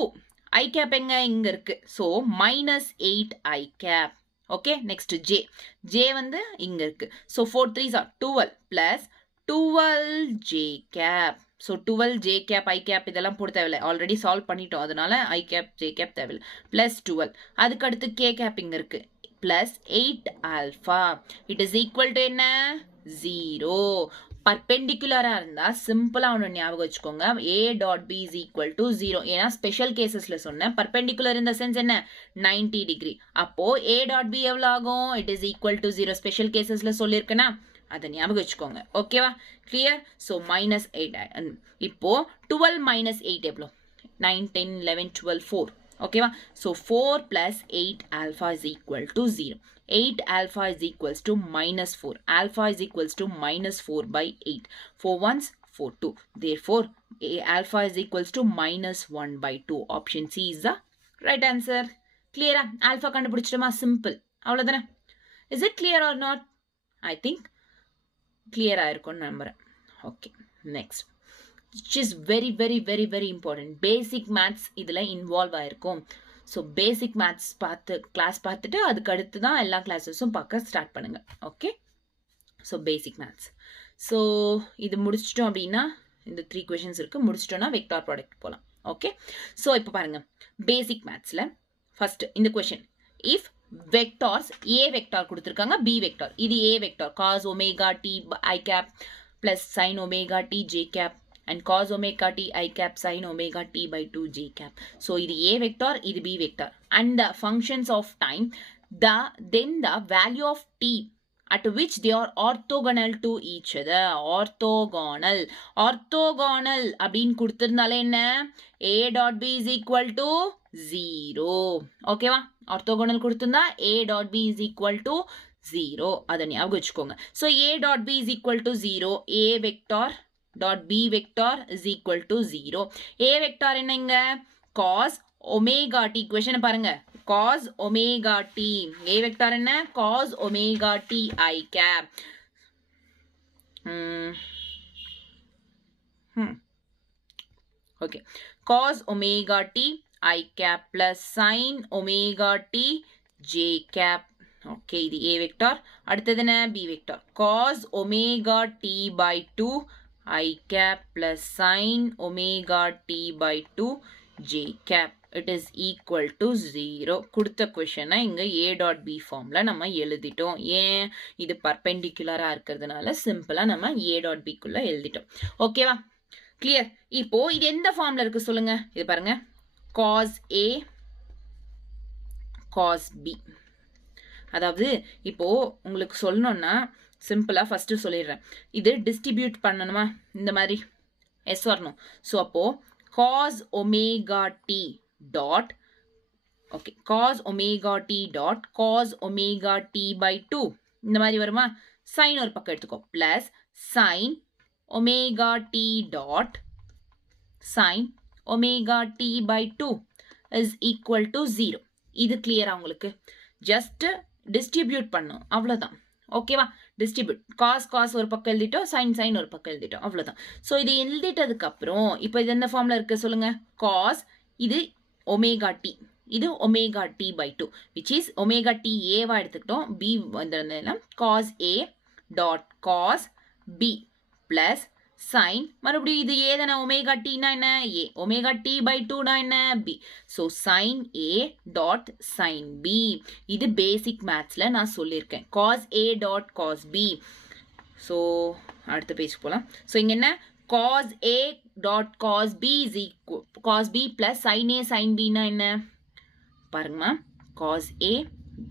i cap எங்க இங்க இருக்கு. So minus 8i cap. Okay, next j வந்து இங்க இருக்கு. So 4 3s are 12 plus 12j cap. So 12j cap i cap இதெல்லாம் போட தேவையில்லை, ஆல்ரெடி சால்வ் பண்ணிட்டோம், அதனால i cap j cap தேவையில்லை. பிளஸ் 12, அதுக்கு அடுத்து k cap இங்க இருக்கு, plus 8 alpha. It is equal to என்ன 0. பர்பெண்டிகுலரா இருந்தா சிம்பிளா ஒன்று ஞாபகம் வச்சுக்கோங்க, a dot b is equal to 0. ஏன்னா ஸ்பெஷல் கேசஸ்ல சொன்னேன், பர்பெண்டிகுலர் இந்த சென்ஸ் என்ன 90 டிகிரி. அப்போ a dot b எவ்வளவு ஆகும், it is equal to 0. Special கேசஸ்ல சொல்லியிருக்கேன்னா அதை ஞாபகம் வச்சுக்கோங்க. ஓகேவா, கிளியர். So minus 8. இப்போ 12 மைனஸ் 8 எவ்வளோ, 9 10 11 12 4. ஓகேவா, so 4 plus 8 alpha is equal to 0. 8 alpha is equals to minus 4. Alpha is equals to minus 4 by 8. 4 ones 4 2. Therefore, alpha is equals to minus 1 by 2. Option C is the right answer. Clear? Alpha கண்டுபிடிச்சிட்டோமா, simple. அவ்வளவுதானே. Is it clear or not? I think clear ஆயிருக்கும்னு நம்புறேன். Okay, next. Which is very very very very important. Basic maths இதுல involve ஆயிருக்கும். So basic maths class பார்த்துட்டு அதுக்கு அடுத்து தான் எல்லா கிளாஸஸும் பார்க்க ஸ்டார்ட் பண்ணுங்க. Okay, so basic maths. So இது முடிச்சிட்டோம் அப்படின்னா, இந்த 3 questions இருக்கு, முடிச்சிட்டோம்னா வெக்டார் ப்ராடக்ட் போகலாம். ஓகே, ஸோ இப்போ பாருங்க பேசிக் மேத்ஸில் ஃபர்ஸ்ட் இந்த question, if vectors a vector கொடுத்துருக்காங்க, பி வெக்டார், இது a vector cos omega t i cap plus sine omega t j cap and cos omega t I cap sin omega t by 2 j cap. So இது a vector, இது b vector, and the functions of time, then the value of t at which they are orthogonal to each other. orthogonal அப்படின்னு கொடுத்திருந்தாலே என்ன, a dot b is equal to 0. ஓகேவா, orthogonal கொடுத்திருந்தா a dot b is equal to 0. அதை ஞாபகம் வச்சுக்கோங்க. So a dot b is equal to 0. a vector dot b vector is equal to 0. a vector என்னங்க cos omega t. question பாருங்க, cos omega t. a vector என்ன cos omega t I cap. okay, cos omega t I cap plus sin omega t j cap. okay, இது a vector. அடுத்தது என்ன b vector, cos omega t by 2 I cap plus sin omega t by 2 j cap. it is equal to 0. கொடுத்த கொஷனை இங்க a dot b ஃபார்ம்ல நம்ம எழுதிட்டோம். ஏன், இது பர்பெண்டிகுலரா இருக்கிறதுனால சிம்பிளா நம்ம a dot b குள்ள எழுதிட்டோம். ஓகேவா, கிளியர். இப்போ இது எந்த ஃபார்ம்ல இருக்கு சொல்லுங்க. இது பாருங்க, cos a cos b. அதாவது இப்போ உங்களுக்கு சொல்லணும்னா சிம்பிளா ஃபர்ஸ்ட் சொல்லிடுறேன், இது டிஸ்ட்ரிபியூட் பண்ணணுமா, இந்த மாதிரி எஸ் வரணும். ஸோ அப்போ cos omega t dot, okay, cos omega t dot cos omega t by 2 இந்த மாதிரி வருமா. சைன் ஒரு பக்கம் எடுத்துக்கோ, plus sin omega t dot sin omega t by 2 is equal to 0. இது கிளியரா உங்களுக்கு, ஜஸ்ட் டிஸ்ட்ரிபியூட் பண்ணும் அவ்வளவுதான். ஓகேவா, டிஸ்ட்ரிபியூட், காஸ் காஸ் ஒரு பக்கம் எழுதிட்டோம், சைன் சைன் ஒரு பக்கம் எழுதிட்டோம், அவ்வளவுதான். ஸோ இது எழுதிட்டதுக்கு அப்புறம் இப்போ இது என்ன ஃபார்ம்ல இருக்கு சொல்லுங்க, காஸ் இது ஒமேகா டி, இது omega t by 2, which is omega t ஏவா எடுத்துக்கிட்டோம், பி வந்து cos A dot cos B plus sine, மறுபடியும் இது ஏ தானே, ஒமேகா டீனா என்ன ஏ, ஒமேகா டி பை 2 என்ன B. So sine A dot sine B. இது பேசிக் மேத்ஸ்ல நான் சொல்லியிருக்கேன், cos A dot cos B. So அடுத்த பேஜ் போகலாம். ஸோ இங்க என்ன, cos A dot cos B is equal cos B plus sine A sine பின்னா என்ன பாருங்கம்மா, cos A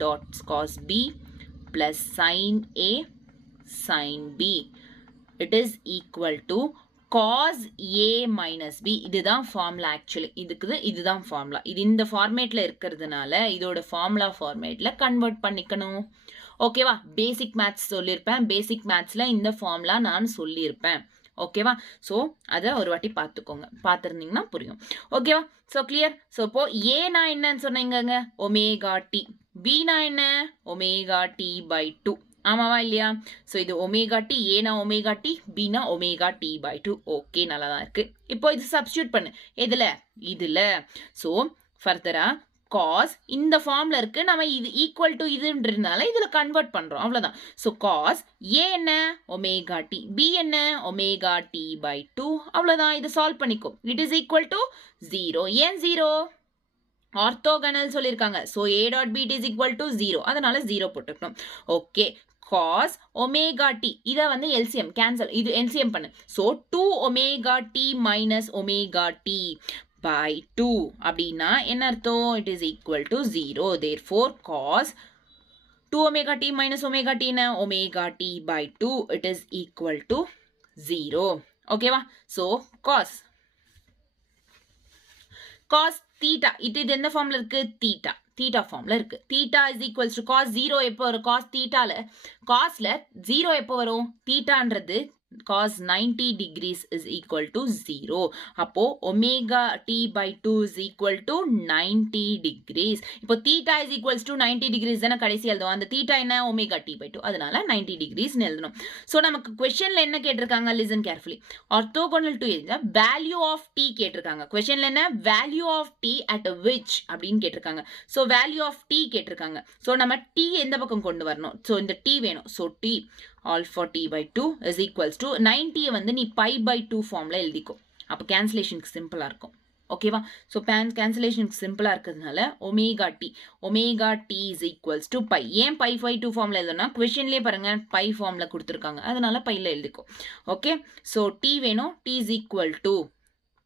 dot cos B plus sine A sine B. it is equal to cos A minus B இதுதான் formula actually இதுதான் formula. இது இந்த ஃபார்மேட்ல இருக்கிறதுனால இதோட formula ஃபார்மேட்ல convert பண்ணிக்கணும். ஓகேவா? பேசிக் மேத்ஸ் சொல்லியிருப்பேன். பேசிக் மேத்ஸ்ல இந்த ஃபார்முலா நான் சொல்லியிருப்பேன். ஓகேவா? ஸோ அதை ஒரு வாட்டி பார்த்துக்கோங்க. பார்த்துருந்தீங்கன்னா புரியும். ஓகேவா? So clear. ஸோ இப்போ ஏனா என்னன்னு சொன்னீங்கங்க, ஒமேகா டி. பினா என்ன, ஒமேகா டி பை 2. ஆமாவா இல்லையா? ஸோ இது ஒமேகா டி, ஏனா ஒமேகா டி, பினா ஒமேகா டி பை 2. ஓகே, நல்லா தான் இருக்கு. இப்போ இது சப்ஸ்டியூட் பண்ணு. இதுல ஸோ ஃபர்தரா காஸ் இந்த ஃபார்ம்ல இருக்கு, நம்ம இது ஈக்குவல் டு இதுன்றதுனால இதுல கன்வெர்ட் பண்றோம், அவ்வளவுதான். ஸோ காஸ் ஏ என்ன, ஒமேகா டி, பி என்ன, ஒமேகா டி பை 2, அவ்வளவுதான். இதை சால்வ் பண்ணிக்கோ. It is equal to 0. ஏன் 0? ஆர்த்தோகனல் சொல்லியிருக்காங்க. So A dot B is equal to 0, அதனால 0 போட்டுக்கணும். ஓகே, cos omega t இதை வந்து LCM கேன்சல், இது LCM பண்ணு. So 2 omega t minus omega t by 2 அப்படின்னா என்ன அர்த்தம்? It is equal to 0. therefore cos 2 omega t minus omega t ன omega t by 2 it is equal to 0. ஓகேவா? So cos theta இது எந்த ஃபார்ம்ல இருக்கு? theta ஃபார்ம்ல இருக்கு. theta is equals to cos 0 எப்போ வரும்? cos thetaல cosல 0 எப்போ வரும்? thetaன்றது cos 90 degrees is equal to 0. அப்போ omega t by 2 is equal to 90 degrees. இப்போ theta is equals to 90 degrees தான கடைசி எழுதுவோம். அந்த theta என்ன? omega t by 2. அதனால 90 degrees எழுதணும். ஸோ நமக்கு கொஸ்டின்ல என்ன கேட்டிருக்காங்க? Listen carefully. ஆர்த்தோகோனல் டு எழுத வேல்யூ ஆஃப் t கேட்டிருக்காங்க. கொஸ்டின்ல என்ன? Value of t at which அப்படின்னு கேட்டிருக்காங்க. ஸோ வேல்யூ ஆஃப் t கேட்டிருக்காங்க. ஸோ நம்ம t எந்த பக்கம் கொண்டு வரணும்? ஸோ இந்த t வேணும். So t alpha t by 2 is equals to 90 வந்து நீ pi by 2 ஃபார்ம்ல எழுதிக்கோ. அப்போ கேன்சலேஷனுக்கு சிம்பிளா இருக்கும். ஓகேவா? ஸோ கேன்சலேஷனுக்கு சிம்பிளா இருக்கிறதுனால omega t is equals to pi. ஏன் பை 2 ஃபார்ம்ல எழுதணும்னா கொஸ்டின்லேயே பாருங்க பை ஃபார்ம்ல கொடுத்துருக்காங்க, அதனால பைல எழுதிக்கோ. ஓகே, ஸோ டி வேணும். T is equal to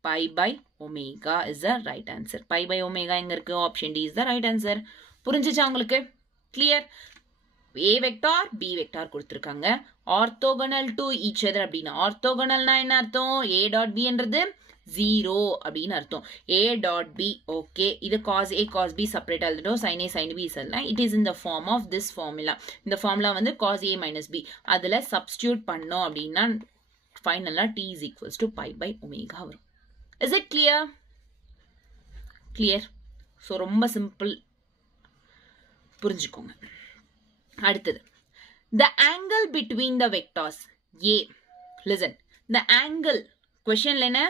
pi by omega is the right answer. Pi by omega எங்க இருக்கு? Option D is the right answer. புரிஞ்சுச்சா உங்களுக்கு? Clear? A vector B vector கொடுத்திருக்காங்க. ஆர்த்தோகனல் டு ஈச் அதர் அப்படின்னா ஆர்த்தோகனல்னா என்ன அர்த்தம்? A dot B என்றது 0 அப்படின்னு அர்த்தம். A dot B ஓகே, இது cos A cos B separate எழுதிட்டோம். sin A sin B சொல்லலாம். It is in the form of this formula. இந்த ஃபார்முலா வந்து cos A minus B. அதில் சப்ஸ்டியூட் பண்ணோம் அப்படின்னா ஃபைனலாக T is equals to pi by omega வரும். Is it clear? Clear. So ரொம்ப சிம்பிள், புரிஞ்சுக்கோங்க. அடுத்தது the angle between the vectors A. listen, the angle questionல என்ன?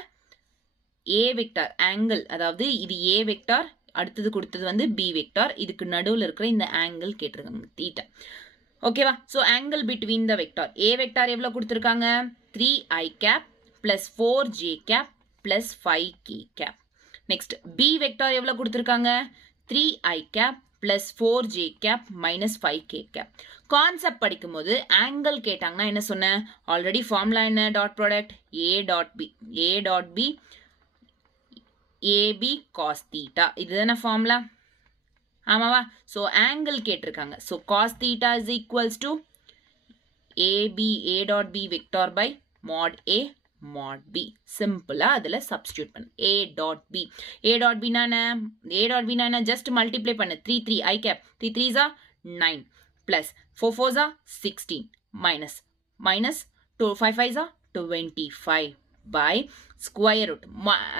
A vector angle, அதாவது இது A vector, அடுத்தது கொடுத்தது வந்து B vector, இதுக்கு நடுவில் இருக்கிற இந்த angle கேட்டிருக்காங்க theta. ஓகேவா? So angle between the vector A vector எவ்வளோ கொடுத்துருக்காங்க? 3i cap plus 4j cap plus 5k cap. Next B vector எவ்வளோ கொடுத்துருக்காங்க? 3i cap plus 4j cap minus 5k cap. Concept படிக்கும்போது ஆங்கிள் கேட்டாங்கன்னா என்ன சொன்னேன்? ஆல்ரெடி ஃபார்முலா என்ன? Dot product a dot b ab cos theta. இதுதானே formula, ஆமாவா? So angle கேட்டிருக்காங்க. So cos theta is equals to ab a dot b vector by mod a mod b. சிம்பிளா அதுல சப்ஸ்டியூட் பண்ணு. a dot b னா just multiply பண்ணு. 3 i cap 3 3s are 9 plus 4 4s are 16 minus 2 5 5s are 25 by square root.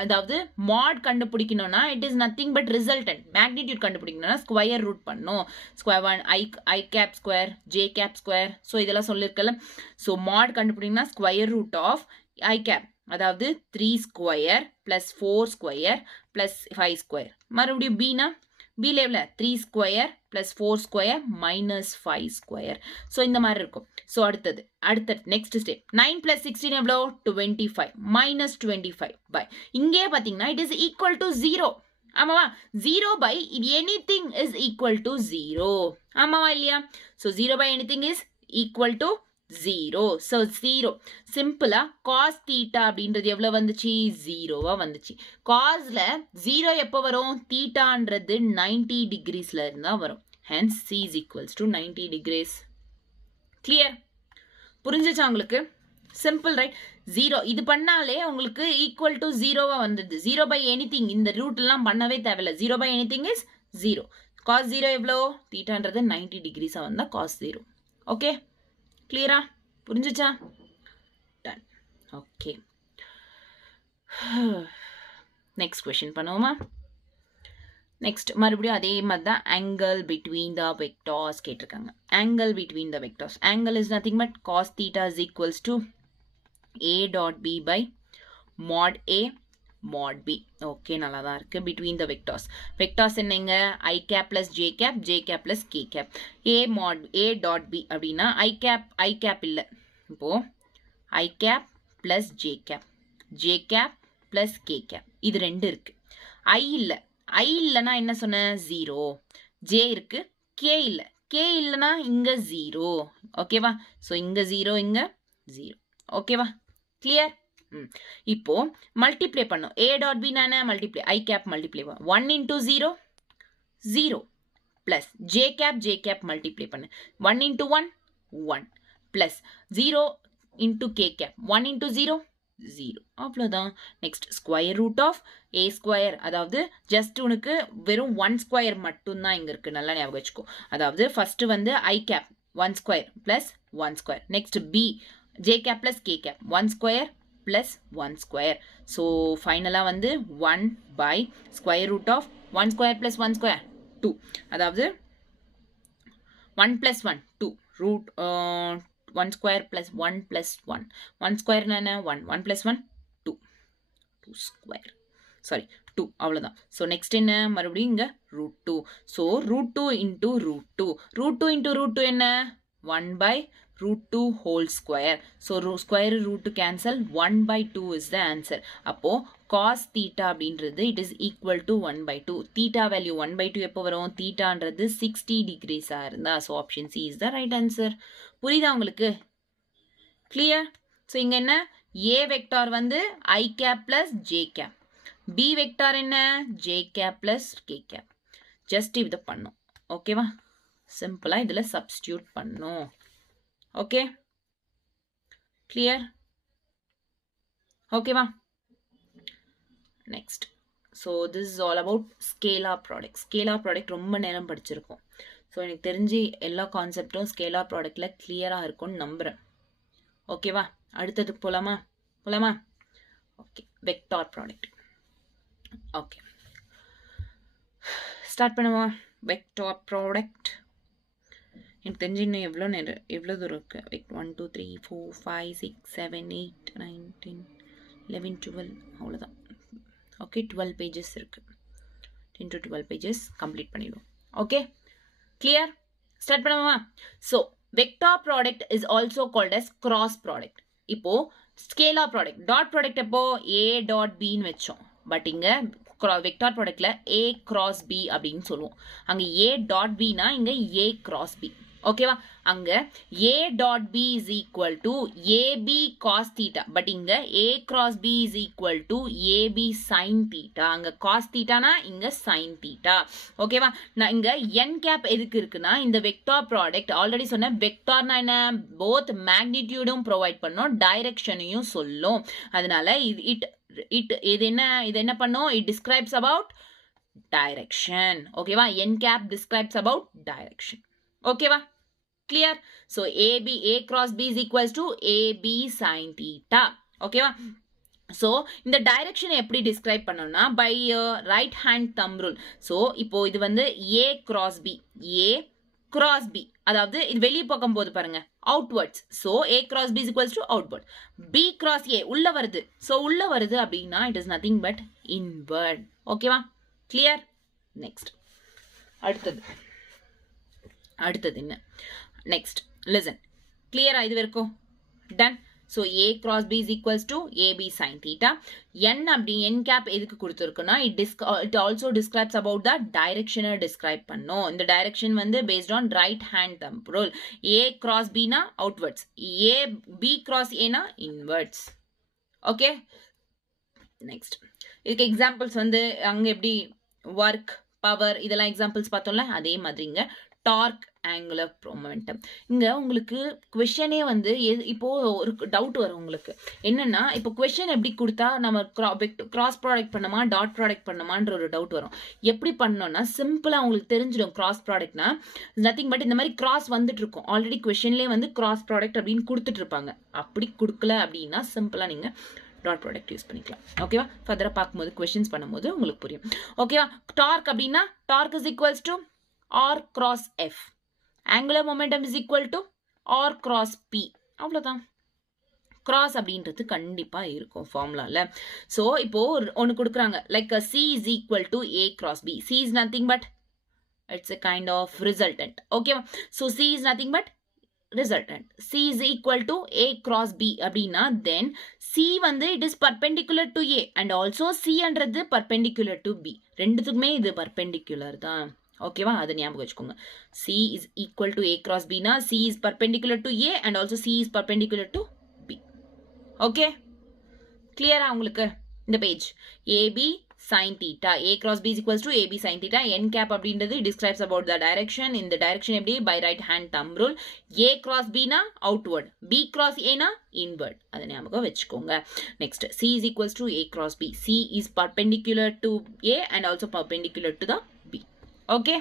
அதாவது mod கண்டுபிடிக்கணும்னா it is nothing but resultant. magnitude கண்டுபிடிக்கணும்னா square root பண்ணும். square 1 i cap square j cap square. So இதெல்லாம் சொல்லியிருக்கல. So mod கண்டுபிடிக்கணும்னா square root of i cap, அதாவது 3 square plus 4 square plus 5 square. மறுபடியும் பீனா பி லேவில் 3 square plus 4 square minus 5 square. So இந்த மாதிரி இருக்கும். ஸோ அடுத்தது நெக்ஸ்ட் ஸ்டெப் 9 பிளஸ் 16 எவ்வளோ? 25 மைனஸ் 25 பை இங்கே பார்த்தீங்கன்னா இட் இஸ் ஈக்குவல் டு 0. ஆமாவா? 0 by anything is equal to 0. ஆமாவா இல்லையா? So 0 by anything is equal to 0. So 0 சிம்பிளா cos theta அப்படின்றது எவ்வளவு வந்துச்சு? 0வா வந்துச்சு. cosல 0 எப்போ வரும்? தீட்டான்றது 90 degreesல இருந்தா வரும். hence c is equals to 90 degrees. clear? புரிஞ்சுச்சா உங்களுக்கு? Simple right. 0 இது பண்ணாலே உங்களுக்கு ஈக்குவல் டு 0வா வந்துடுது. 0 பை எனிதிங் இந்த ரூட் எல்லாம் பண்ணவே தேவையில்ல. 0 பை எனிதிங் இஸ் 0. cos 0 எவ்வளோ? தீட்டான்றது 90 டிகிரிஸா வந்தா cos 0. ஓகே கிளியரா? புரிஞ்சுச்சா? டன். ஓகே நெக்ஸ்ட் கொஸ்டின் பண்ணுவோமா? நெக்ஸ்ட் மறுபடியும் அதே மாதிரி தான் ஆங்கிள் பிட்வீன் த வெக்டார்ஸ் கேட்டிருக்காங்க. Angle between the vectors. Angle is nothing but cos theta is equals to a dot b by mod a mod b. Okay நல்லா தான் இருக்கு. Between the vectors. Vectors என்னங்க? i cap plus j cap, j cap plus k cap. a mod a dot b அப்படின்னா i cap இல்லை. இப்போ i cap plus j cap, j cap plus k cap இது ரெண்டு இருக்கு. i இல்லை. i இல்லைனா என்ன சொன்ன? 0. j இருக்கு, k இல்லை. k இல்லைனா இங்க 0. ஓகேவா? ஸோ இங்க 0, இங்க 0. ஓகேவா? கிளியர்? இப்போ மல்டிப்ளை பண்ணும். a டாட் b நானே multiply i cap multiply 1 into 0 0 பிளஸ் j கேப் மல்டிப்ளை பண்ணு 1 into 1 1 பிளஸ் 0 into k கேப் 1 into 0 0. அவ்வளோதான். Next square root of a square, அதாவது ஜஸ்ட் உனக்கு வெறும் 1 ஸ்கொயர் மட்டும்தான் இங்க இருக்கு. நல்லா ஞாபகம் வச்சுக்கோ. அதாவது ஃபர்ஸ்ட் வந்து i cap 1 square plus 1 square. Next b j cap plus k cap 1 square plus 1 square. So finally வந்து 1 by square root of 1 square plus 1 square 2. அதாவது 1 plus 1 2 root 1 square plus 1 plus 1. 1 square நானே 1 1 plus 1 2 2 square. Sorry 2 அவ்வளோதான். So next என்ன? மறுபடியும் இங்கே root 2. So root 2 into root 2. root 2 into root 2 என்ன? 1 by root 2 whole square. So square root to cancel. 1 by 2 is the answer. அப்போ cos theta அப்படின்றது it is equal to 1 by 2. Theta value 1 by 2 எப்போ வரும்? thetaன்றது 60 degrees இருந்தா. So option C is the right answer. புரியுதா உங்களுக்கு? clear? So இங்க என்ன? A vector வந்து I cap plus J cap. B vector என்ன? J cap plus K cap. just இதை பண்ணும். ஓகேவா? சிம்பிளா இதுல substitute பண்ணும். okay clear? okay va? next so this is all about scalar product. scalar product ரொம்ப நேரம் படிச்சிருக்கோம். so எனக்கு தெரிஞ்சு எல்லா கான்செப்டும் scalar productல clear-ஆ இருக்கும்னு நம்புறேன். ஓகேவா? அடுத்தது போலாமா? Okay vector product. Okay start பண்ணுவோம். vector product எனக்கு தெரிஞ்சு இன்னும் எவ்வளோ தூரம் இருக்கு? 1 2 3 4 5 6 7 8 9 10 11 12 அவ்வளோதான். ஓகே 12 பேஜஸ் இருக்கு. 10 to 12 பேஜஸ் கம்ப்ளீட் பண்ணிடுவோம். Okay clear? ஸ்டார்ட் பண்ணுவோமா? So vector product is also called as cross product. இப்போ ஸ்கேலார் ப்ராடக்ட் டாட் ப்ராடக்ட் எப்போ a டாட் பின்னு வச்சோம். பட் இங்க வெக்டார் ப்ராடக்ட்ல a கிராஸ் b அப்படின்னு சொல்லுவோம். அங்க a டாட் பினா இங்க a கிராஸ் b. ஓகேவா? அங்க a dot b is equal to ab cos theta. But இங்க a cross b is equal to ab sin theta. அங்க cos theta னா இங்க sin theta. ஓகேவா? நான் இங்க n cap எதுக்கு இருக்குன்னா இந்த வெக்டார் ப்ராடக்ட் ஆல்ரெடி சொன்ன வெக்டார்னா என்ன? போத் மேக்னிடியூடும் ப்ரொவைட் பண்ணும், டைரக்ஷனையும் சொல்லும். அதனால இது என்ன பண்ணும்? it describes about direction. ஓகேவா? n cap describes about direction. ஓகேவா? clear? so a cross b is equals to ab sin theta. ஓகேவா? so இந்த டைரக்ஷன் எப்படி டிஸ்கிரைப் பண்ணணும்னா by right hand thumb rule. so இப்போ இது வந்து a cross b, a cross b, அதாவது இது வெளிய பக்கம் போகுது பாருங்க, outwards. so a cross b is equals to outward. b cross a உள்ள வருது. so உள்ள வருது அப்படின்னா it is nothing but inward. ஓகேவா? clear? next அடுத்தது என்ன? next listen. clear ஆ இது வரைக்கும்? done. so a cross b is equals to ab sin theta. n அப்படி n cap எதுக்கு கொடுத்திருக்குன்னா it also describes about the direction describe பண்ணும். இந்த direction வந்து based on right hand thumb rule. a cross b na outwards, b cross a na inwards. okay next இதுக்கு examples வந்து அங்க எப்படி work, power இதெல்லாம் examples பார்த்தோம்ல, அதே மாதிரிங்க டார்க் ஆங்குலர் மொமெண்டம். இங்க உங்களுக்கு क्वेश्चनே வந்து இப்போ ஒரு டவுட் வரும் உங்களுக்கு. என்னன்னா இப்போ क्वेश्चन எப்படி கொடுத்தா நம்ம கிராஸ் ப்ராடக்ட் பண்ணமா டாட் ப்ராடக்ட் பண்ணமான்ற ஒரு டவுட் வரும். எப்படி பண்ணனும்னா சிம்பிளா உங்களுக்கு தெரிஞ்சிடும். கிராஸ் ப்ராடக்ட்னா நதிங் பட் இந்த மாதிரி கிராஸ் வந்துட்டு இருக்கும். ஆல்ரெடி क्वेश्चनலயே வந்து கிராஸ் ப்ராடக்ட் அப்படினு கொடுத்துட்டு இருப்பாங்க. அப்படி கொடுக்கல அப்படினா சிம்பிளா நீங்க டாட் ப்ராடக்ட் யூஸ் பண்ணிக்கலாம். ஓகேவா? ஃபர்தரா பாக்கும்போது क्वेश्चंस பண்ணும்போது உங்களுக்கு புரியும். ஓகேவா? டார்க் அப்படினா torque is equals to R cross F. Angular momentum is equal to R cross P. அவ்வளவுதான். cross அப்படின்றது கண்டிப்பா இருக்கும் ஃபார்முலால. சோ இப்போ ஒன்னு கொடுக்கறாங்க like C is equal to A cross B. C is nothing but it's a kind of resultant. Okay. So C is nothing but resultant. C is equal to A cross B அப்படினா then C வந்து it is perpendicular to A and also C என்றது perpendicular to B. ரெண்டுத்துக்குமே இது perpendicular தான். ஓகேவா? அது ஞாபகம் வச்சுக்கோங்க. C is equal to A cross B na C is perpendicular to A and also C is perpendicular to B. Okay? Clear உங்களுக்கு இந்த page AB sin theta A cross B is equals to AB sin theta n cap அப்படின்றது describes about the direction. இந்த direction எப்படி by right hand thumb rule. A cross B na outward, B cross A na inward. அது ஞாபகம் வச்சுக்கோங்க. Next C is equals to A cross B. C is perpendicular to A and also perpendicular to the B. Okay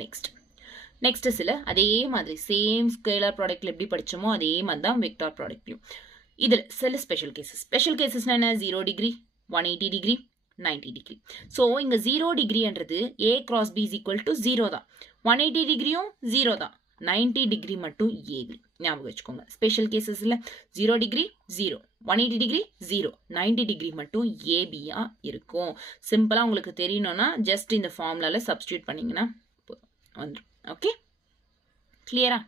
next சில அதே மாதிரி same scalar ப்ராடக்ட்ல எப்படி படிச்சோமோ அதே மாதிரி தான் வெக்டார் ப்ராடக்ட்லையும். இதில் சில ஸ்பெஷல் கேசஸ்னா என்ன 0 டிகிரி 180 டிகிரி 90 டிகிரி. ஸோ இங்கே 0 டிகிரின்றது A cross B is equal to 0 தான். 180 டிகிரியும் 0 தான். 90 டிகிரி மட்டும் AB. ஞாபகம் வச்சுக்கோங்க. ஸ்பெஷல் கேசஸ்ல 0 டிகிரி 0 180 டிகிரி 0 90 டிகிரி மட்டும் ஏபியா இருக்கும். சிம்பிளா உங்களுக்கு தெரியணும்னா ஜஸ்ட் இந்த ஃபார்முலால சப்ஸ்டிட்யூட் பண்ணீங்கன்னா வந்துடும். ஓகே கிளியரா?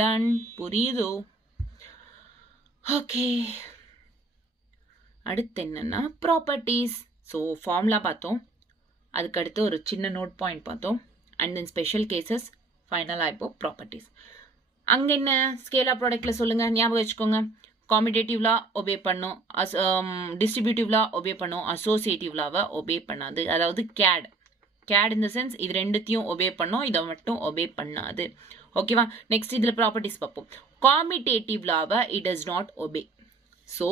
டன். புரியுதோ? ஓகே அடுத்து என்னன்னா ப்ராப்பர்ட்டிஸ். ஸோ ஃபார்முலா பார்த்தோம், அதுக்கு அடுத்து ஒரு சின்ன நோட் பாயிண்ட் பார்த்தோம் அண்ட் தென் ஸ்பெஷல் கேசஸ், ஃபைனலாக இப்போ ப்ராப்பர்ட்டிஸ். அங்கே என்ன ஸ்கேலார் ப்ராடக்ட்ல சொல்லுங்க, ஞாபகம் வச்சுக்கோங்க. காமிடேட்டிவ் லா ஒபே பண்ணும், டிஸ்ட்ரிபியூட்டிவ் லா ஒபே பண்ணும், அசோசியேட்டிவ் லாவை ஒபே பண்ணாது. அதாவது கேட் இந்த சென்ஸ் இது ரெண்டுத்தையும் ஒபே பண்ணும், இதை மட்டும் ஒபே பண்ணாது. ஓகேவா? நெக்ஸ்ட் இதில் ப்ராப்பர்ட்டிஸ் பார்ப்போம். காமிடேட்டிவ் லாவை it does not obey. So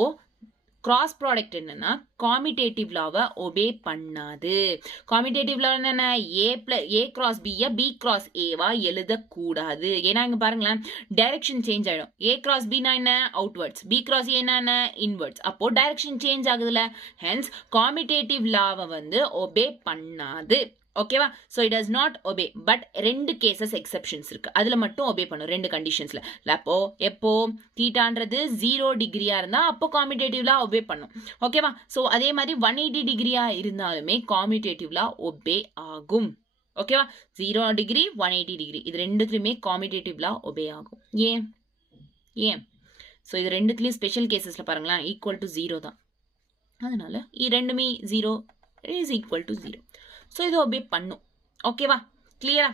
cross product என்னன்னா காமிடேட்டிவ் லாவை ஒபே பண்ணாது. காமிடேட்டிவ் லா என்னென்ன ஏ கிராஸ் பியை பி கிராஸ் ஏவா எழுதக்கூடாது. ஏன்னா இங்க பாருங்களேன் டைரக்ஷன் சேஞ்ச் ஆயிடும். ஏ கிராஸ் பினா என்ன அவுட்வர்ட்ஸ், பி கிராஸ் ஏனா என்ன இன்வர்ட்ஸ். அப்போ டைரக்ஷன் சேஞ்ச் ஆகுதுல, ஹென்ஸ் காமிடேட்டிவ் லாவை வந்து ஒபே பண்ணாது. ஓகேவா? So it does not obey. But ரெண்டு கேசஸ் எக்ஸெப்ஷன்ஸ் இருக்கு, அதுல மட்டும் ஒபே பண்ணும் ரெண்டு கண்டிஷன்ஸ்ல. அப்போ எப்போ தீட்டான்றது 0 டிகிரியா இருந்தா அப்போ காமிடேட்டிவ்லா ஒபே பண்ணும். ஓகேவா? ஸோ அதே மாதிரி 180 டிகிரியா இருந்தாலுமே காமிடேட்டிவ்லா ஒபே ஆகும். ஓகேவா? 0 டிகிரி 180 டிகிரி இது ரெண்டுத்துலயுமே காமிடேட்டிவ்லா ஒபே ஆகும். ஏன் ஸோ இது ரெண்டுத்துலயும் ஸ்பெஷல் கேசஸ்ல பாருங்களேன் ஈக்குவல் டு 0 தான். அதனால ரெண்டுமே 0 இஸ் ஈக்குவல் டு 0. ஸோ இது ஒபே பண்ணும். ஓகேவா? கிளியரா?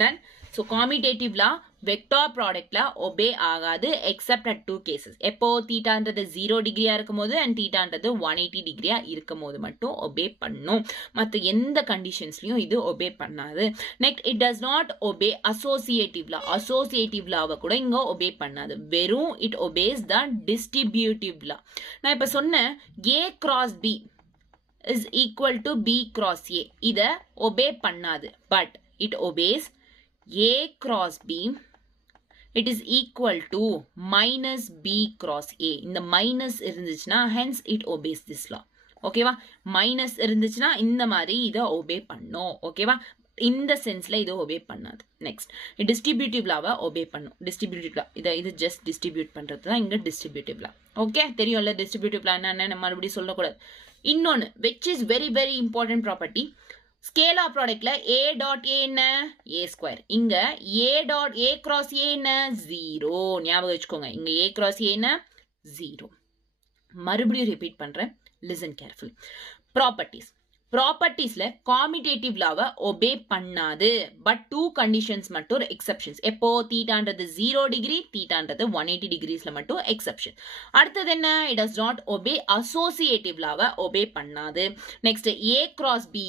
டன். ஸோ காமிடேட்டிவ் லா வெக்டார் ப்ராடக்ட்ல ஒபே ஆகாது எக்ஸப்ட் அட் 2 கேசஸ். எப்போ தீட்டான்றது 0 டிகிரியா இருக்கும் போது அண்ட் தீட்டான்றது 180 டிகிரியா இருக்கும் போது மட்டும் ஒபே பண்ணும். மற்ற எந்த கண்டிஷன்ஸ்லயும் இது ஒபே பண்ணாது. Next it does not obey associative law. Associative லாவை கூட இங்க ஒபே பண்ணாது. வெறும் it obeys the distributive law. நான் இப்ப சொன்ன A cross B is equal to B cross A. இதை obey பண்ணாது. But it obeys A cross B. It is equal to minus B cross A. இந்த minus இருந்துச்சுன்னா hence it obeys this law. ஓகேவா? Minus இருந்துச்சுன்னா இந்த மாதிரி இதை obey பண்ணும். ஓகேவா? இந்த சென்ஸ்ல இது ஒபே பண்ணாது. நெக்ஸ்ட் டிஸ்ட்ரிபியூட்டிவ் லாவை ஒபே பண்ணும். டிஸ்ட்ரிபியூட்டிவ் லா இது ஜஸ்ட் டிஸ்ட்ரிபியூட் பண்றது தான் இங்க டிஸ்ட்ரிபியூட்டிவ் லா. ஓகே தெரியும்ல டிஸ்ட்ரிபியூட்டிவ் லா என்ன மறுபடியும் சொல்லக்கூடாது. இன்னொன்னு which is very very important property, scalar ப்ராடக்ட்ல A டாட் A என்ன A ஸ்கொயர். இங்க A dot A cross A என்ன 0. ஞாபகம் வச்சுக்கோங்க இங்க A cross A என்ன 0. மறுபடியும் ரிப்பீட் பண்றேன், லிசன் கேர்ஃபுல்லி. ப்ராப்பர்ட்டிஸ்ல காமிடேட்டிவ் லாவை ஒபே பண்ணாது. பட் 2 கண்டிஷன்ஸ் மட்டும் எக்ஸெப்ஷன்ஸ். எப்போ தீட்டான்றது 0 டிகிரி, தீட்டான்றது 180 டிகிரிஸ்ல மட்டும் எக்ஸெப்ஷன். அடுத்தது என்ன? It does not obey associative லாவை ஒபே பண்ணாது. Next A cross B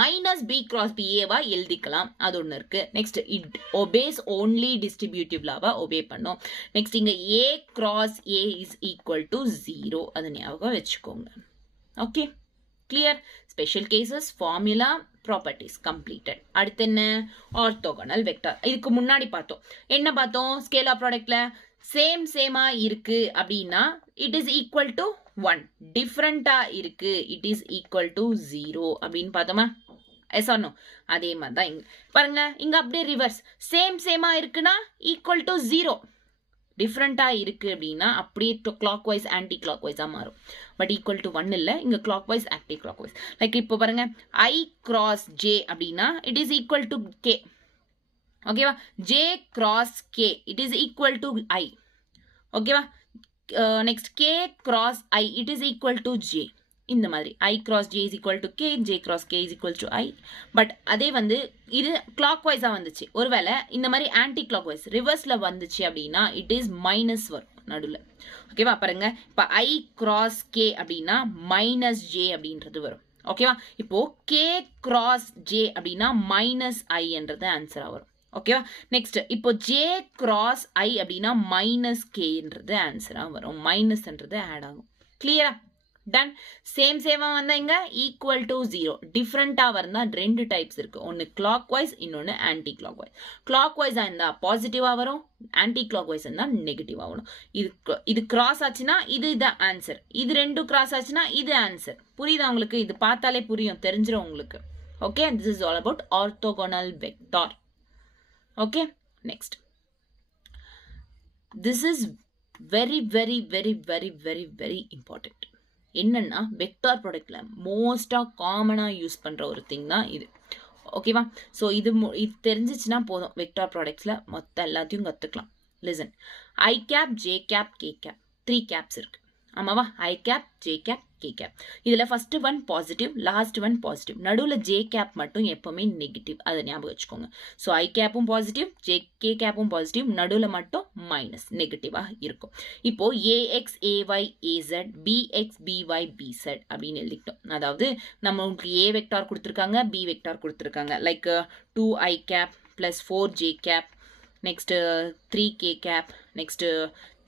minus B cross B ஏவா எழுதிக்கலாம், அது ஒன்று இருக்கு. Next it obeys only distributive லாவை ஒபே பண்ணும். நெக்ஸ்ட் இங்க A cross A is equal to 0, அதை ஞாபகம் வச்சுக்கோங்க. Okay, clear? Special cases, formula, properties completed. அடுத்து என்ன? Orthogonal vector. இதுக்கு முன்னாடி பார்த்தோம். என்ன பார்த்தோம்? ஸ்கேலார் ப்ராடக்ட்ல சேமா இருக்கு அப்படின்னா இட் இஸ் ஈக்குவல் டு 1, டிஃப்ரெண்டா இருக்கு இட் இஸ் ஈக்குவல் டு 0 அப்படின்னு பார்த்தோமா? Yes or no? அதே மாதிரி தான் இங்க பாருங்க, இங்க அப்படியே ரிவர்ஸ். சேமா இருக்குன்னா ஈக்குவல் டு 0, டிஃப்ரெண்டா இருக்கு அப்படின்னா அப்படியே கிளாக் வைஸ் ஆன்டி கிளாக் வைஸா மாறும். பட் ஈக்குவல் டு 1 இல்லை, இங்க clockwise anti clock wise. Like இப்போ பாருங்க, ஐ கிராஸ் ஜே அப்படின்னா it is equal to K. ஓகேவா? J cross K it is equal to I. ஓகேவா? Next K cross I it is equal to J. இந்த மாதிரி I cross J is equal to K, J cross K is equal to I. But அதே வந்து இது clock வைஸா வந்துச்சு. ஒருவேளை இந்த மாதிரி ஆன்டி கிளாக் வைஸ் ரிவர்ஸ்ல வந்துச்சு அப்படின்னா இட் இஸ் மைனஸ் வரும் நடுவில். ஓகேவா? பாருங்க, இப்போ ஐ கிராஸ் கே அப்படின்னா மைனஸ் ஜே அப்படின்றது வரும். ஓகேவா? இப்போ கே கிராஸ் ஜே அப்படின்னா மைனஸ் ஐ என்றது ஆன்சரா வரும். ஓகேவா? நெக்ஸ்ட் இப்போ ஜே கிராஸ் ஐ அப்படின்னா மைனஸ் கேன்றது ஆன்சரா வரும். மைனஸ்ன்றது ஆட் ஆகும். கிளியரா? டன். சேமா வந்தா இங்க ஈக்குவல் டு 0, டிஃப்ரெண்டா வந்தா ரெண்டு டைப்ஸ் இருக்கு. ஒன்னு கிளாக் வைஸ், இன்னொன்னு ஆன்டி கிளாக் வைஸ். கிளாக் வைஸா இருந்தா பாசிட்டிவா வரும், ஆன்டி கிளாக் வைஸ் இருந்தா நெகட்டிவா வரும். இது கிராஸ் ஆச்சுன்னா இது ஆன்சர், இது ரெண்டும் கிராஸ் ஆச்சுன்னா இது ஆன்சர். புரியுதா உங்களுக்கு? இது பார்த்தாலே புரியும், தெரிஞ்சிடும் உங்களுக்கு. Okay, this is all about orthogonal vector. Okay, next. This is very very very very very very important. என்னன்னா வெக்டார் ப்ராடக்ட்ல மோஸ்டா காமனா யூஸ் பண்ற ஒரு திங் தான் இது. ஓகேவா? ஸோ இது தெரிஞ்சிச்சுன்னா போதும், வெக்டார் ப்ராடக்ட்ஸ்ல மொத்த எல்லாத்தையும் கத்துக்கலாம். Listen, I cap, J cap, K cap, 3 caps இருக்கு. ஆமாவா? I cap, J cap, K cap. இதுல first one positive, last one positive. நடுவில் ஜே கேப் மட்டும் எப்பவுமே நெகட்டிவ், அதை ஞாபகம் வச்சுக்கோங்க. ஸோ ஐ கேப்பும் பாசிட்டிவ், கே கேப்பும் பாசிட்டிவ், நடுவில் மட்டும் மைனஸ் நெகட்டிவா இருக்கும். இப்போ A X A Y A Z, B X B Y B Z அப்படின்னு எழுதிக்கிட்டோம். அதாவது நம்மளுக்கு ஏ வெக்டார் கொடுத்துருக்காங்க, பி வெக்டார் கொடுத்துருக்காங்க. Like 2i cap plus 4j cap, next 3k cap, next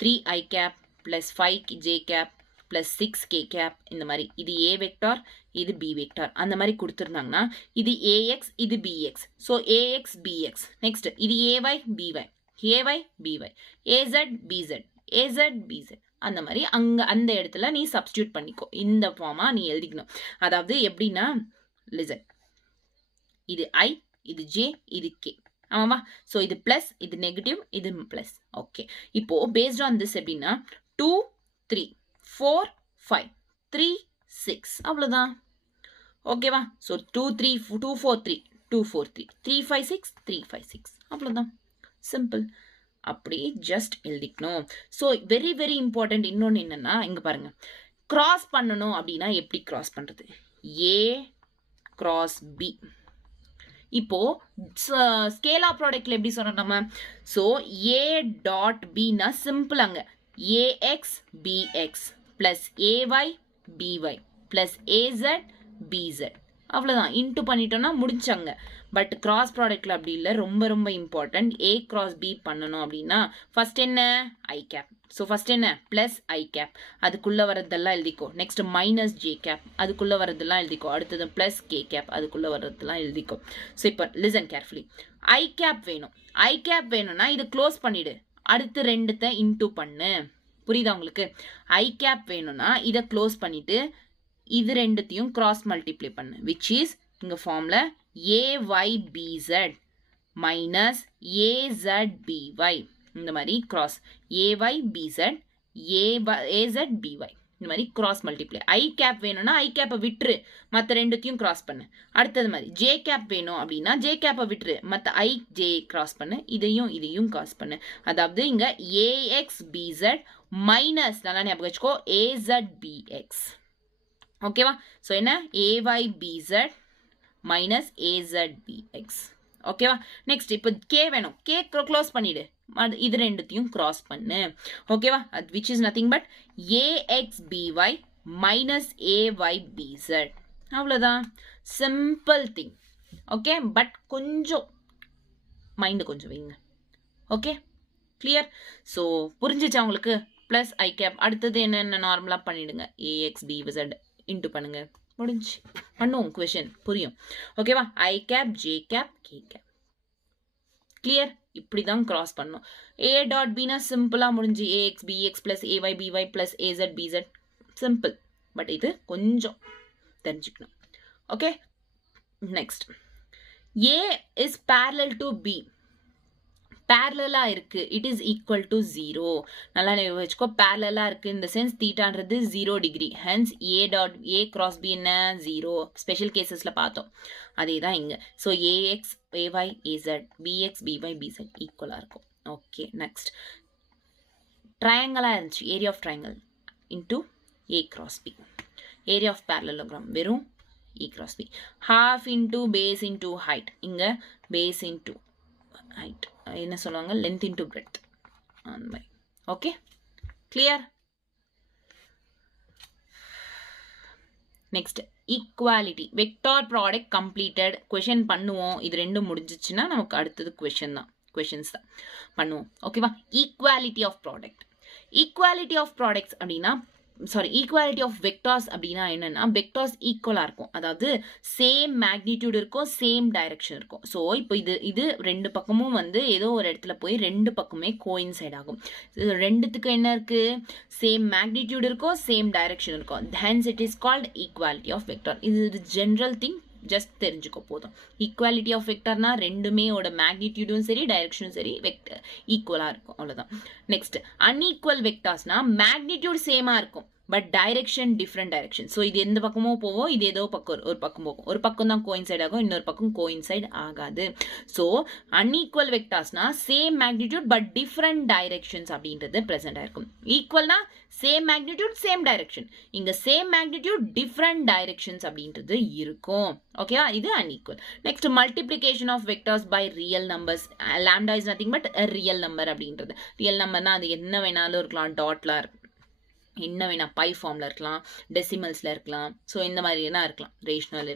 3i cap plus 5j cap plus 6k cap. இந்த மாதிரி இது a வெக்டார், இது b வெக்டார், அந்த மாதிரி கொடுத்துருந்தாங்கன்னா இது ax, இது bx. So ax bx. Next இது ay by, ay by, az bz, az bz. அந்த மாதிரி அந்த இடத்துல நீ சப்ஸ்டியூட் பண்ணிக்கோ. இந்த ஃபார்மா நீ எழுதிக்கணும். அதாவது எப்படின்னா, லிசன், இது i, இது j, இது k. ஆமாவா? ஸோ இது பிளஸ், இது நெகட்டிவ், இது பிளஸ். ஓகே, இப்போ பேஸ்ட் ஆன் திஸ் எப்படின்னா 2 3 4 5 3 6 அவ்வளவுதான். ஓகேவா? ஸோ 2 3 2 4 3 2 4 3 3 5 6 3 5 6 அவ்வளவுதான். சிம்பிள். அப்படி ஜஸ்ட் எழுதிக்கணும். So very very important. இன்னொன்று என்னன்னா, இங்க பாருங்க, கிராஸ் பண்ணணும் அப்படின்னா எப்படி கிராஸ் பண்றது? A cross B. இப்போ ஸ்கேலார் ப்ராடக்ட்ல எப்படி சொன்னோம் நம்ம? ஸோ ஏ டாட் பின்னா சிம்பிள். அங்க ax bx plus ay by plus az bz அவ்வளவுதான். இன்ட்டு பண்ணிட்டோம்னா முடிச்சாங்க. பட் கிராஸ் ப்ராடக்ட்ல அப்படி இல்லை, ரொம்ப ரொம்ப இம்பார்ட்டன்ட். ஏ கிராஸ் பி பண்ணணும் அப்படின்னா ஃபர்ஸ்ட் என்ன? ஐ கேப். ஸோ ஃபர்ஸ்ட் என்ன? பிளஸ் ஐ கேப், அதுக்குள்ள வரதெல்லாம் எழுதிக்கோ. நெக்ஸ்ட் மைனஸ் ஜே கேப், அதுக்குள்ள வரதெல்லாம் எழுதிக்கோ. அடுத்தது பிளஸ் கே கேப், அதுக்குள்ள வரதெல்லாம் எழுதிக்கோ. ஸோ இப்போ லிசன் கேர்ஃபுல்லி. ஐ கேப் வேணும். ஐ கேப் வேணும்னா இது க்ளோஸ் பண்ணிடு, அடுத்து ரெண்டுத்தை இன்டூ பண்ணு. புரியுதா உங்களுக்கு? ஐ கேப் வேணும்னா இதை க்ளோஸ் பண்ணிட்டு இது ரெண்டுத்தையும் கிராஸ் மல்டிப்ளை பண்ணு, விச் இஸ் இங்க ஃபார்ம்ல AYBZ மைனஸ் AZBY. இந்த மாதிரி கிராஸ் AYBZ AZBY இந்த மாதிரி கிராஸ் மல்டிப்ளை. ஐ கேப் வேணும்னா ஐ கேப்பை விட்டுரு, மற்ற ரெண்டுத்தையும் கிராஸ் பண்ணு. அடுத்தது மாதிரி ஜே கேப் வேணும் அப்படின்னா ஜே கேப்பை விட்டுரு, மற்ற ஐ ஜே கிராஸ் பண்ணு, இதையும் கிராஸ் பண்ணு. அதாவது இங்க AXBZ மைனஸ், நல்லா ஞாபகம் வச்சுக்கோ, AZBX. ஓகேவா? ஸோ என்ன AYBZ மைனஸ் AZBX. ஓகேவா? நெக்ஸ்ட் இப்போ கே வேணும். கே க்ளோஸ் பண்ணிடு. இது ரெண்டுத்தையும் கிராஸ் பண்ணு. ஓகேவா? Which is nothing but AXBY minus AYBZ. அவ்வளோதான். Simple thing. ஓகே, பட் கொஞ்சம் மைண்டு கொஞ்சம் வைங்க. Okay, clear? ஸோ புரிஞ்சிச்சா உங்களுக்கு? ப்ளஸ் ஐ கேப். அடுத்தது என்னென்ன நார்மலாக பண்ணிடுங்க. AXBZ இன்ட்டு பண்ணுங்க. முடிஞ்சு பண்ணுவோம். கொஷின் புரியும். ஓகேவா? I cap, J cap, K cap. Clear? இப்படி தான் கிராஸ் பண்ணும். A டாட் பினா சிம்பிளாக முடிஞ்சு AX BX plus AY BY plus AZ BZ. Simple. But இது கொஞ்சம் தெரிஞ்சுக்கணும். Okay, next A is parallel to B. பேரலா இருக்கு. It is equal to 0. நல்லா வச்சுக்கோ. பேரலா இருக்கு இந்த சென்ஸ் தீட்டான்றது 0 degree. Hence A dot A cross B என்ன 0. ஸ்பெஷல் கேசஸ்ல பார்த்தோம். அதே தான் இங்க. So AX AY AZ BX BY BZ ஈக்குவலா இருக்கும். ஓகே, நெக்ஸ்ட் ட்ரையாங்கலா இருந்துச்சு. Area of triangle into A cross B. Area of parallelogram வெறும் E cross B. Half into base into height. இங்க பேஸ் இன்டூ ஹைட் என்ன சொல்லுவாங்க, லென்த் இன்டூ பிரெத். அந்த மாதிரி. Okay, clear? Next equality. Vector product completed. Question பண்ணுவோம். இது ரெண்டும் முடிஞ்சிச்சுன்னா நமக்கு அடுத்தது கொஷின்ஸ் தான் பண்ணுவோம். ஓகேவா? Equality of product. Equality of products அப்படின்னா ஈக்குவாலிட்டி ஆஃப் வெக்டார்ஸ் அப்படின்னா என்னன்னா, வெக்டார்ஸ் ஈக்குவலாக இருக்கும். அதாவது சேம் மேக்னிடியூட் இருக்கும், சேம் டைரக்ஷன் இருக்கும். ஸோ இப்போ இது ரெண்டு பக்கமும் வந்து ஏதோ ஒரு இடத்துல போய் ரெண்டு பக்கமே கோயின்சைட் ஆகும். ரெண்டுத்துக்கு என்ன இருக்கு? சேம் மேக்னிடியூட் இருக்கும், சேம் டைரக்ஷன் இருக்கும். Hence it is called equality of vector. இது ஜென்ரல் திங், ஜஸ்ட் தெரிஞ்சுக்க போதும். ஈக்குவாலிட்டி ஆஃப் வெக்டர்னா ரெண்டுமே ஓட மேக்னிடியூடும் சரி டைரக்ஷனும் சரி வெக்டர் ஈக்குவலாக இருக்கும். அவ்வளோதான். நெக்ஸ்ட் அன்ஈக்குவல் வெக்டார்ஸ்னா மேக்னிடியூட் சேமாக இருக்கும் but direction different direction. So இது எந்த பக்கமும் போவோம், இது ஏதோ பக்கம் ஒரு பக்கம் போகும். ஒரு பக்கம் தான் கோயின்சைட் ஆகும், இன்னொரு பக்கம் கோயின்சைட் ஆகாது. ஸோ அன்ஈக்குவல் வெக்டார்ஸ்னா same magnitude but different directions அப்படின்றது ப்ரெசென்ட் ஆயிருக்கும். ஈக்குவல்னா சேம் மேக்னிடியூட் சேம் டைரக்ஷன். இங்க சேம் மேக்னிடியூட் டிஃப்ரெண்ட் டைரக்ஷன்ஸ் அப்படின்றது இருக்கும். ஓகேவா? இது unequal. Next multiplication of vectors by real numbers. Lambda is nothing but real number அப்படின்றது. ரியல் நம்பர்னா அது என்ன வேணாலும் இருக்கலாம். டாட்ல இருக்கும், என்ன வேணா பை ஃபார்மில் இருக்கலாம், டெசிமல்ஸில் இருக்கலாம். ஸோ இந்த மாதிரினா இருக்கலாம். ரேஷ்னல்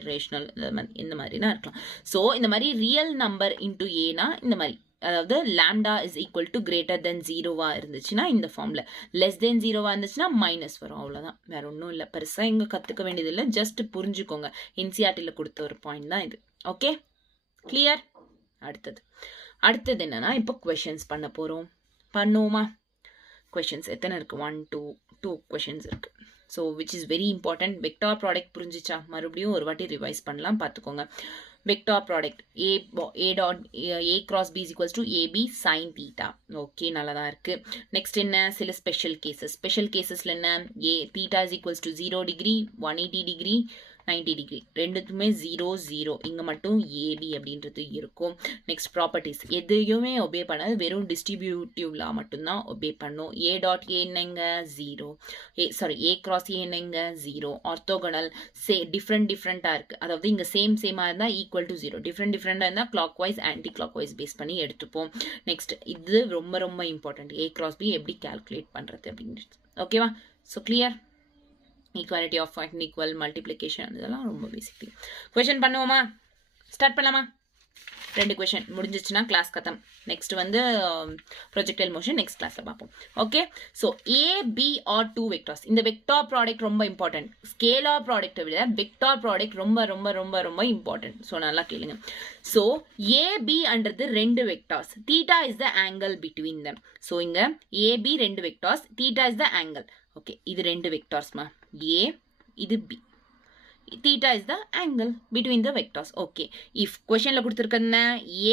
இந்த மாதிரினா இருக்கலாம். ஸோ இந்த மாதிரி ரியல் நம்பர் இன்டூ ஏனா இந்த மாதிரி, அதாவது lambda is equal to greater than 0 இருந்துச்சுன்னா இந்த ஃபார்மில், லெஸ் தென் 0 இருந்துச்சுன்னா மைனஸ் வரும். அவ்வளோதான், வேற ஒன்றும் இல்லை. பெருசாக இங்கே கற்றுக்க வேண்டியது இல்லை, ஜஸ்ட் புரிஞ்சுக்கோங்க. என்சிஆர்டியில் கொடுத்த ஒரு பாயிண்ட் தான் இது. Okay, clear? அடுத்தது என்னன்னா, இப்போ கொஷின்ஸ் பண்ண போகிறோம். பண்ணுவோமா? questions எத்தனை இருக்கு? 1 2 questions இருக்கு. So which is very important. Vector product புரிஞ்சிச்சா? மறுபடியும் ஒரு வாட்டி ரிவைஸ் பண்ணலாம், பார்த்துக்கோங்க. Vector product A dot A cross B is equals to AB sine theta. Okay, நல்லா தான் இருக்கு. நெக்ஸ்ட் என்ன? சில ஸ்பெஷல் கேசஸ்ல என்ன? A theta is equals to 0 degree, 180 degree, 90 degree. ரெண்டுத்துமே 0 0. இங்கே மட்டும் AB அப்படின்றது இருக்கும். நெக்ஸ்ட் ப்ராப்பர்ட்டிஸ் எதையுமே ஒபே பண்ணாது, வெறும் டிஸ்ட்ரிபியூட்டிவ்லா மட்டும்தான் ஒபே பண்ணும். A டாட் A என்னங்க? 0. A கிராஸ் A என்னங்க? 0. ஆர்த்தோகனல் டிஃப்ரெண்டாக இருக்கு. அதாவது இங்கே சேமாக இருந்தால் ஈக்குவல் டு 0, டிஃப்ரெண்டாக இருந்தால் clockwise anti clock wise base பண்ணி எடுத்துப்போம். நெக்ஸ்ட் இது ரொம்ப ரொம்ப இம்பார்ட்டன்ட். A கிராஸ் B எப்படி கால்குலேட் பண்ணுறது அப்படின்றது. ஓகேவா? So clear? Equality of unequal, multiplication, இதெல்லாம் ரொம்ப பேசிக். கொஷின் பண்ணுவோமா? ஸ்டார்ட் பண்ணலாமா? 2 கொஷின் முடிஞ்சிச்சுன்னா கிளாஸ் கத்தம். நெக்ஸ்ட் வந்து ப்ரொஜெக்டைல் மோஷன் நெக்ஸ்ட் கிளாஸில் பார்ப்போம். Okay, so A B are 2 vectors. இந்த வெக்டார் ப்ராடக்ட் ரொம்ப இம்பார்ட்டன்ட். ஸ்கேலார் ப்ராடக்ட்டை விட வெக்டார் ப்ராடக்ட் ரொம்ப ரொம்ப ரொம்ப ரொம்ப இம்பார்ட்டன்ட். ஸோ நல்லா கேளுங்க. So AB அன்றது 2 vectors. Theta is the angle between them. So இங்கே AB 2 vectors, theta is the angle. Okay, இது 2 வெக்டார்ஸ்மா. A, இது B. Theta is the angle between the vectors. Okay. If question la kuduthirukadna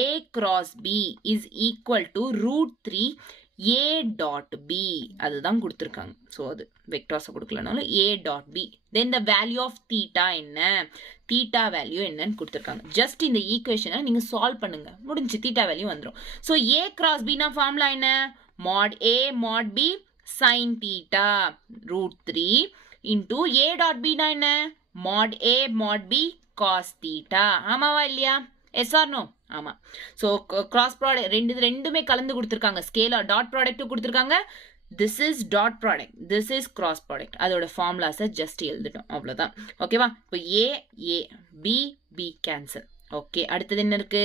A cross B is equal to √3 A dot B. அதுதான் கொடுத்துருக்காங்க. So அது வெக்டார்ஸை கொடுக்கலனாலும் A dot B. Then the value of theta என்ன? Theta value என்னன்னு கொடுத்துருக்காங்க. Just இந்த ஈக்குவேஷனை நீங்கள் solve பண்ணுங்க, முடிஞ்சு தீட்டா வேல்யூ வந்துடும். ஸோ A cross B னா ஃபார்முலா என்ன? mod A mod B sin theta √3 into a dot b na என்ன mod a mod b cos theta ஆமாவா இல்லையா எஸ் ஆர் நோ ஆமா ஸோ கிராஸ் ப்ராடக்ட் ரெண்டுமே கலந்து கொடுத்துருக்காங்க ஸ்கேலார் டாட் ப்ராடக்ட்டும் கொடுத்துருக்காங்க this is dot product this is cross product அதோட ஃபார்முலாஸை just எழுதிட்டோம் அவ்வளோதான் ஓகேவா இப்போ a b b cancel okay அடுத்தது என்ன இருக்கு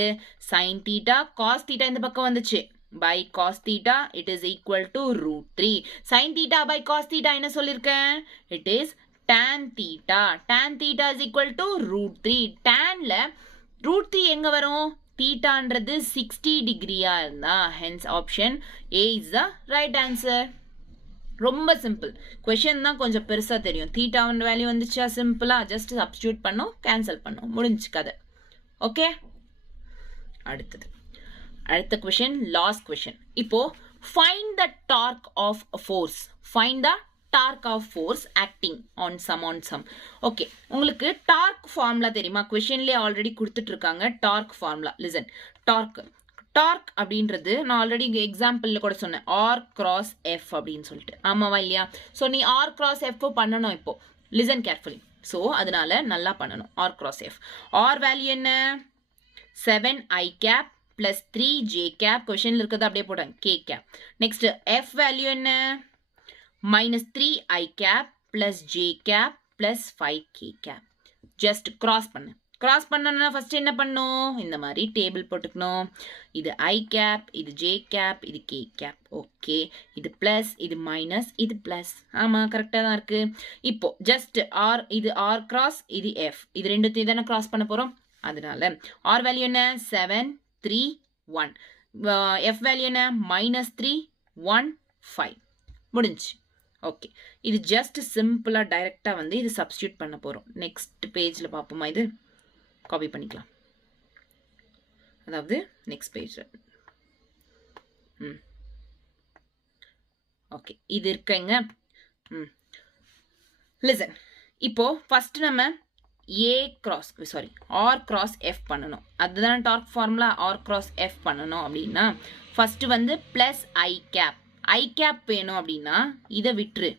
sin theta cos theta இந்த பக்கம் வந்துச்சு by cos theta it is equal to root 3 sin theta by cos theta என்ன சொல்லியிருக்கேன் it is tan theta is equal to root 3 tanல root 3 எங்க வரும் தீட்டான்றது 60 டிகிரியா இருந்தா hence option A is the right answer ரொம்ப simple question தான் கொஞ்சம் பெருசா தெரியும் தீட்டாவோட வேல்யூ வந்துச்சா சிம்பிளா ஜஸ்ட் சப்ஸ்டிட்யூட் பண்ணோம் கேன்சல் பண்ணோம் முடிஞ்சு கதை ஓகே அடுத்த क्वेश्चन லாஸ்ட் क्वेश्चन இப்போ find the torque of force find the torque of force acting on some okay உங்களுக்கு torque formula தெரியுமா क्वेश्चनலயே ஆல்ரெடி கொடுத்துட்டு இருக்காங்க torque formula listen torque அப்படின்றது நான் ஆல்ரெடி எக்ஸாம்பிள்ல கூட சொன்னேன் r cross f அப்படின்னு சொல்லிட்டு ஆமாவா இல்லையா சோ நீ r cross f பண்ணனும் இப்போ listen carefully சோ அதனால நல்லா பண்ணனும் r cross f r value என்ன 7i cap plus 3j cap क्वेश्चनல இருக்கத அப்படியே போடுங்க k cap next f value என்ன minus 3i cap plus j cap plus 5k cap just cross பண்ணனும்னா ஃபர்ஸ்ட் என்ன பண்ணனும் இந்த மாதிரி டேபிள் போட்டுக்கணும் இது i cap இது j cap இது k cap ஓகே இது பிளஸ் இது மைனஸ் இது பிளஸ் ஆமா கரெக்ட்டா தான் இருக்கு இப்போ ஜஸ்ட் r இது r cross இது f இது ரெண்டுத்தையும் தான கிராஸ் பண்ண போறோம் அதனால r வேல்யூ என்ன 7 3 1 f வேல்யூ என்ன -3 1 5 முடிஞ்சு ஓகே இது ஜஸ்ட் சிம்பிளா டைரக்டா வந்து இது சப்ஸ்டிட்யூட் பண்ண போறோம் நெக்ஸ்ட் பேஜ்ல பாப்போமா இது காப்பி பண்ணிக்கலாம் அதாவது நெக்ஸ்ட் பேஜ்ல ஓகே இது இருக்குங்க லிசன் இப்போ ஃபர்ஸ்ட் நம்ம r cross f பண்ணனும் அதுதான் torque formula r cross f பண்ணனும் அப்படினா ஃபர்ஸ்ட் வந்து +i cap i cap வேணும் அப்படினா இத விட்டுரு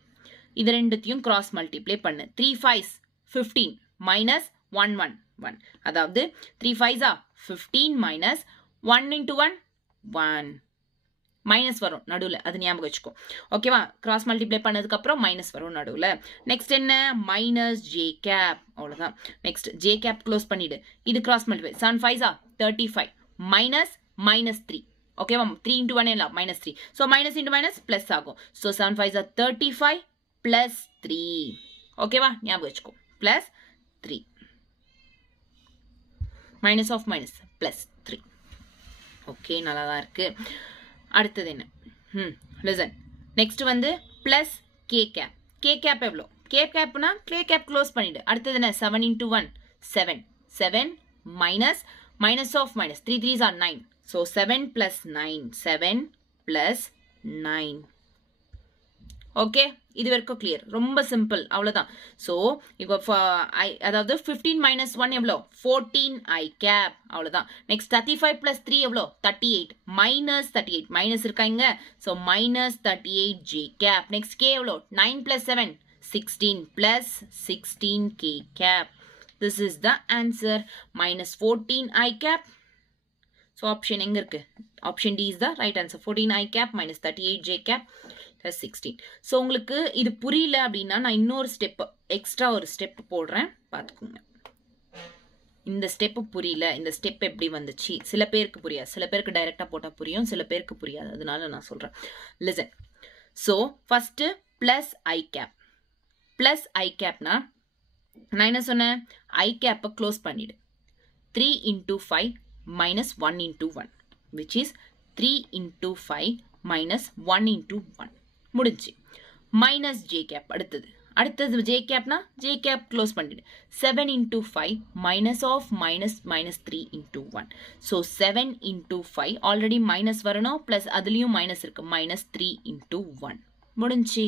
இது ரெண்டுத்தையும் கிராஸ் மல்டிப்ளை பண்ணு 3 5s 15 minus 1 1 1 அதாவது 3 5s 15 minus 1 into 1 1 மைனஸ் வரும் நடுவுல அது ஞாபகம் வச்சுக்கோ ஓகேவா கிராஸ் மல்டிப்ளை பண்ணதுக்கு அப்புறம் மைனஸ் வரும் நடுவுல நெக்ஸ்ட் என்ன மைனஸ் j cap அவ்வளவுதான் நெக்ஸ்ட் j cap க்ளோஸ் பண்ணிடு இது கிராஸ் மல்டிப்ளை 7 5s 35 minus -3 ஓகேவா 3 into 1 இல்ல -3 so minus into minus plus ஆகும் so 7 5s 35 plus 3 ஓகேவா ஞாபகம் வச்சுக்கோ plus 3 minus of minus plus 3 okay நல்லா தான் இருக்கு அடுத்து என்ன listen next வந்து plus k cap எவ்வளவு k capனா k cap க்ளோஸ் பண்ணிடு அடுத்து என்ன 7 into 1 7 minus of minus 3 3s are 9 so 7 plus 9 plus 9 okay இது வரைக்கும் clear ரொம்ப சிம்பிள் அவ்வளவுதான் சோ இப்போ அதாவது 15 minus 1 எவ்வளவு 14i cap அவ்வளவுதான் நெக்ஸ்ட் 35 plus 3 எவ்வளவு 38 minus 38 மைனஸ் இருக்காங்க so minus 38j cap next k எவ்வளவு 9 plus 7 16 plus 16k cap this is the answer minus 14i cap so option எங்க இருக்கு option D is the right answer 14i cap minus 38j cap plus 16 so உங்களுக்கு இது புரியல அப்படினா நான் இன்னொரு step extra ஒரு ஸ்டெப் போடுறேன் பாத்துக்கோங்க இந்த ஸ்டெப் புரியல இந்த ஸ்டெப் எப்படி வந்துச்சு சில பேருக்கு புரியாது சில பேருக்கு டைரக்டா போட்டா புரியும் சில பேருக்கு புரியாது அதனால நான் சொல்றேன் listen so first plus i cap னா நான் என்ன சொன்னேன் i cap க்ளோஸ் பண்ணிடு 3 into 5 minus 1 into 1 which is 3 into 5 minus 1 into 1 முடிஞ்சு minus j cap அடுத்தது j capனா j cap க்ளோஸ் பண்ணிடு 7 into 5 minus of minus 3 into 1 so 7 into 5 already minus வரணும் plus அதுலயும் minus இருக்கு minus 3 into 1 முடிஞ்சு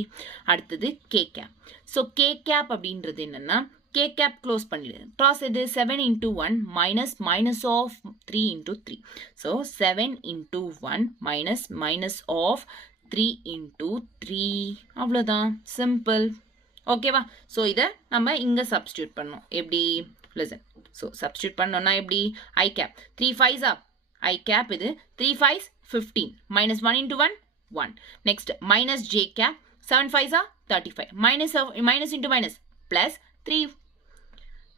அடுத்தது k cap so k cap அப்படின்றது என்னன்னா k cap க்ளோஸ் பண்ணிடு cross இது 7 into 1 minus of 3 into 3 so 7 into 1 minus of 3 into 3 அவ்வளவுதான் சிம்பிள் ஓகேவா? ஸோ இதை நம்ம இங்கே சப்ஸ்டியூட் பண்ணோம். எப்படி? லிசன். ஸோ சப்ஸ்டியூட் பண்ணோம்னா எப்படி? I cap 3 5s I cap இது 3 5s 15 minus 1 into 1 1. Next minus j cap 7 5s 35 minus into minus plus 3.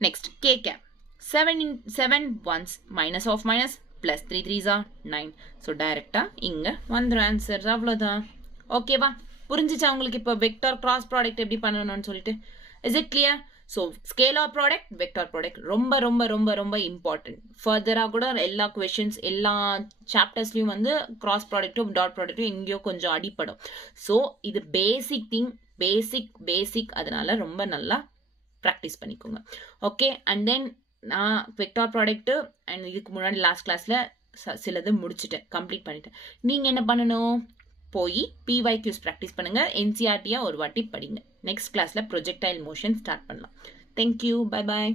Next k cap 7 ones minus of minus plus 3 3s 9. So டைரக்டா இங்க வந்துடும் answer. அவ்வளோதான். ஓகேவா? புரிஞ்சிச்சா உங்களுக்கு இப்போ வெக்டார் கிராஸ் ப்ராடக்ட் எப்படி பண்ணணும்னு சொல்லிட்டு? Is it clear? So scalar product vector product ரொம்ப ரொம்ப ரொம்ப ரொம்ப இம்பார்ட்டன்ட். ஃபர்தராக கூட எல்லா கொஷின்ஸ் எல்லா சாப்டர்ஸ்லையும் வந்து கிராஸ் ப்ராடக்ட்டும் டாட் ப்ராடக்ட்டும் எங்கேயோ கொஞ்சம் அடிப்படும். ஸோ இது பேசிக் திங், பேசிக் அதனால ரொம்ப நல்லா ப்ராக்டிஸ் பண்ணிக்கோங்க. ஓகே. அண்ட் தென் நான் வெக்டார் ப்ராடக்ட்டு அண்ட் இதுக்கு முன்னாடி லாஸ்ட் கிளாஸில் சிலது முடிச்சுட்டேன், கம்ப்ளீட் பண்ணிட்டேன். நீங்கள் என்ன பண்ணணும்? போய் PYQs ப்ராக்டிஸ் பண்ணுங்கள், NCERT ஒரு வாட்டி படிங்க. நெக்ஸ்ட் கிளாஸில் ப்ரொஜெக்டைல் மோஷன் ஸ்டார்ட் பண்ணலாம். தேங்க்யூ. Bye bye.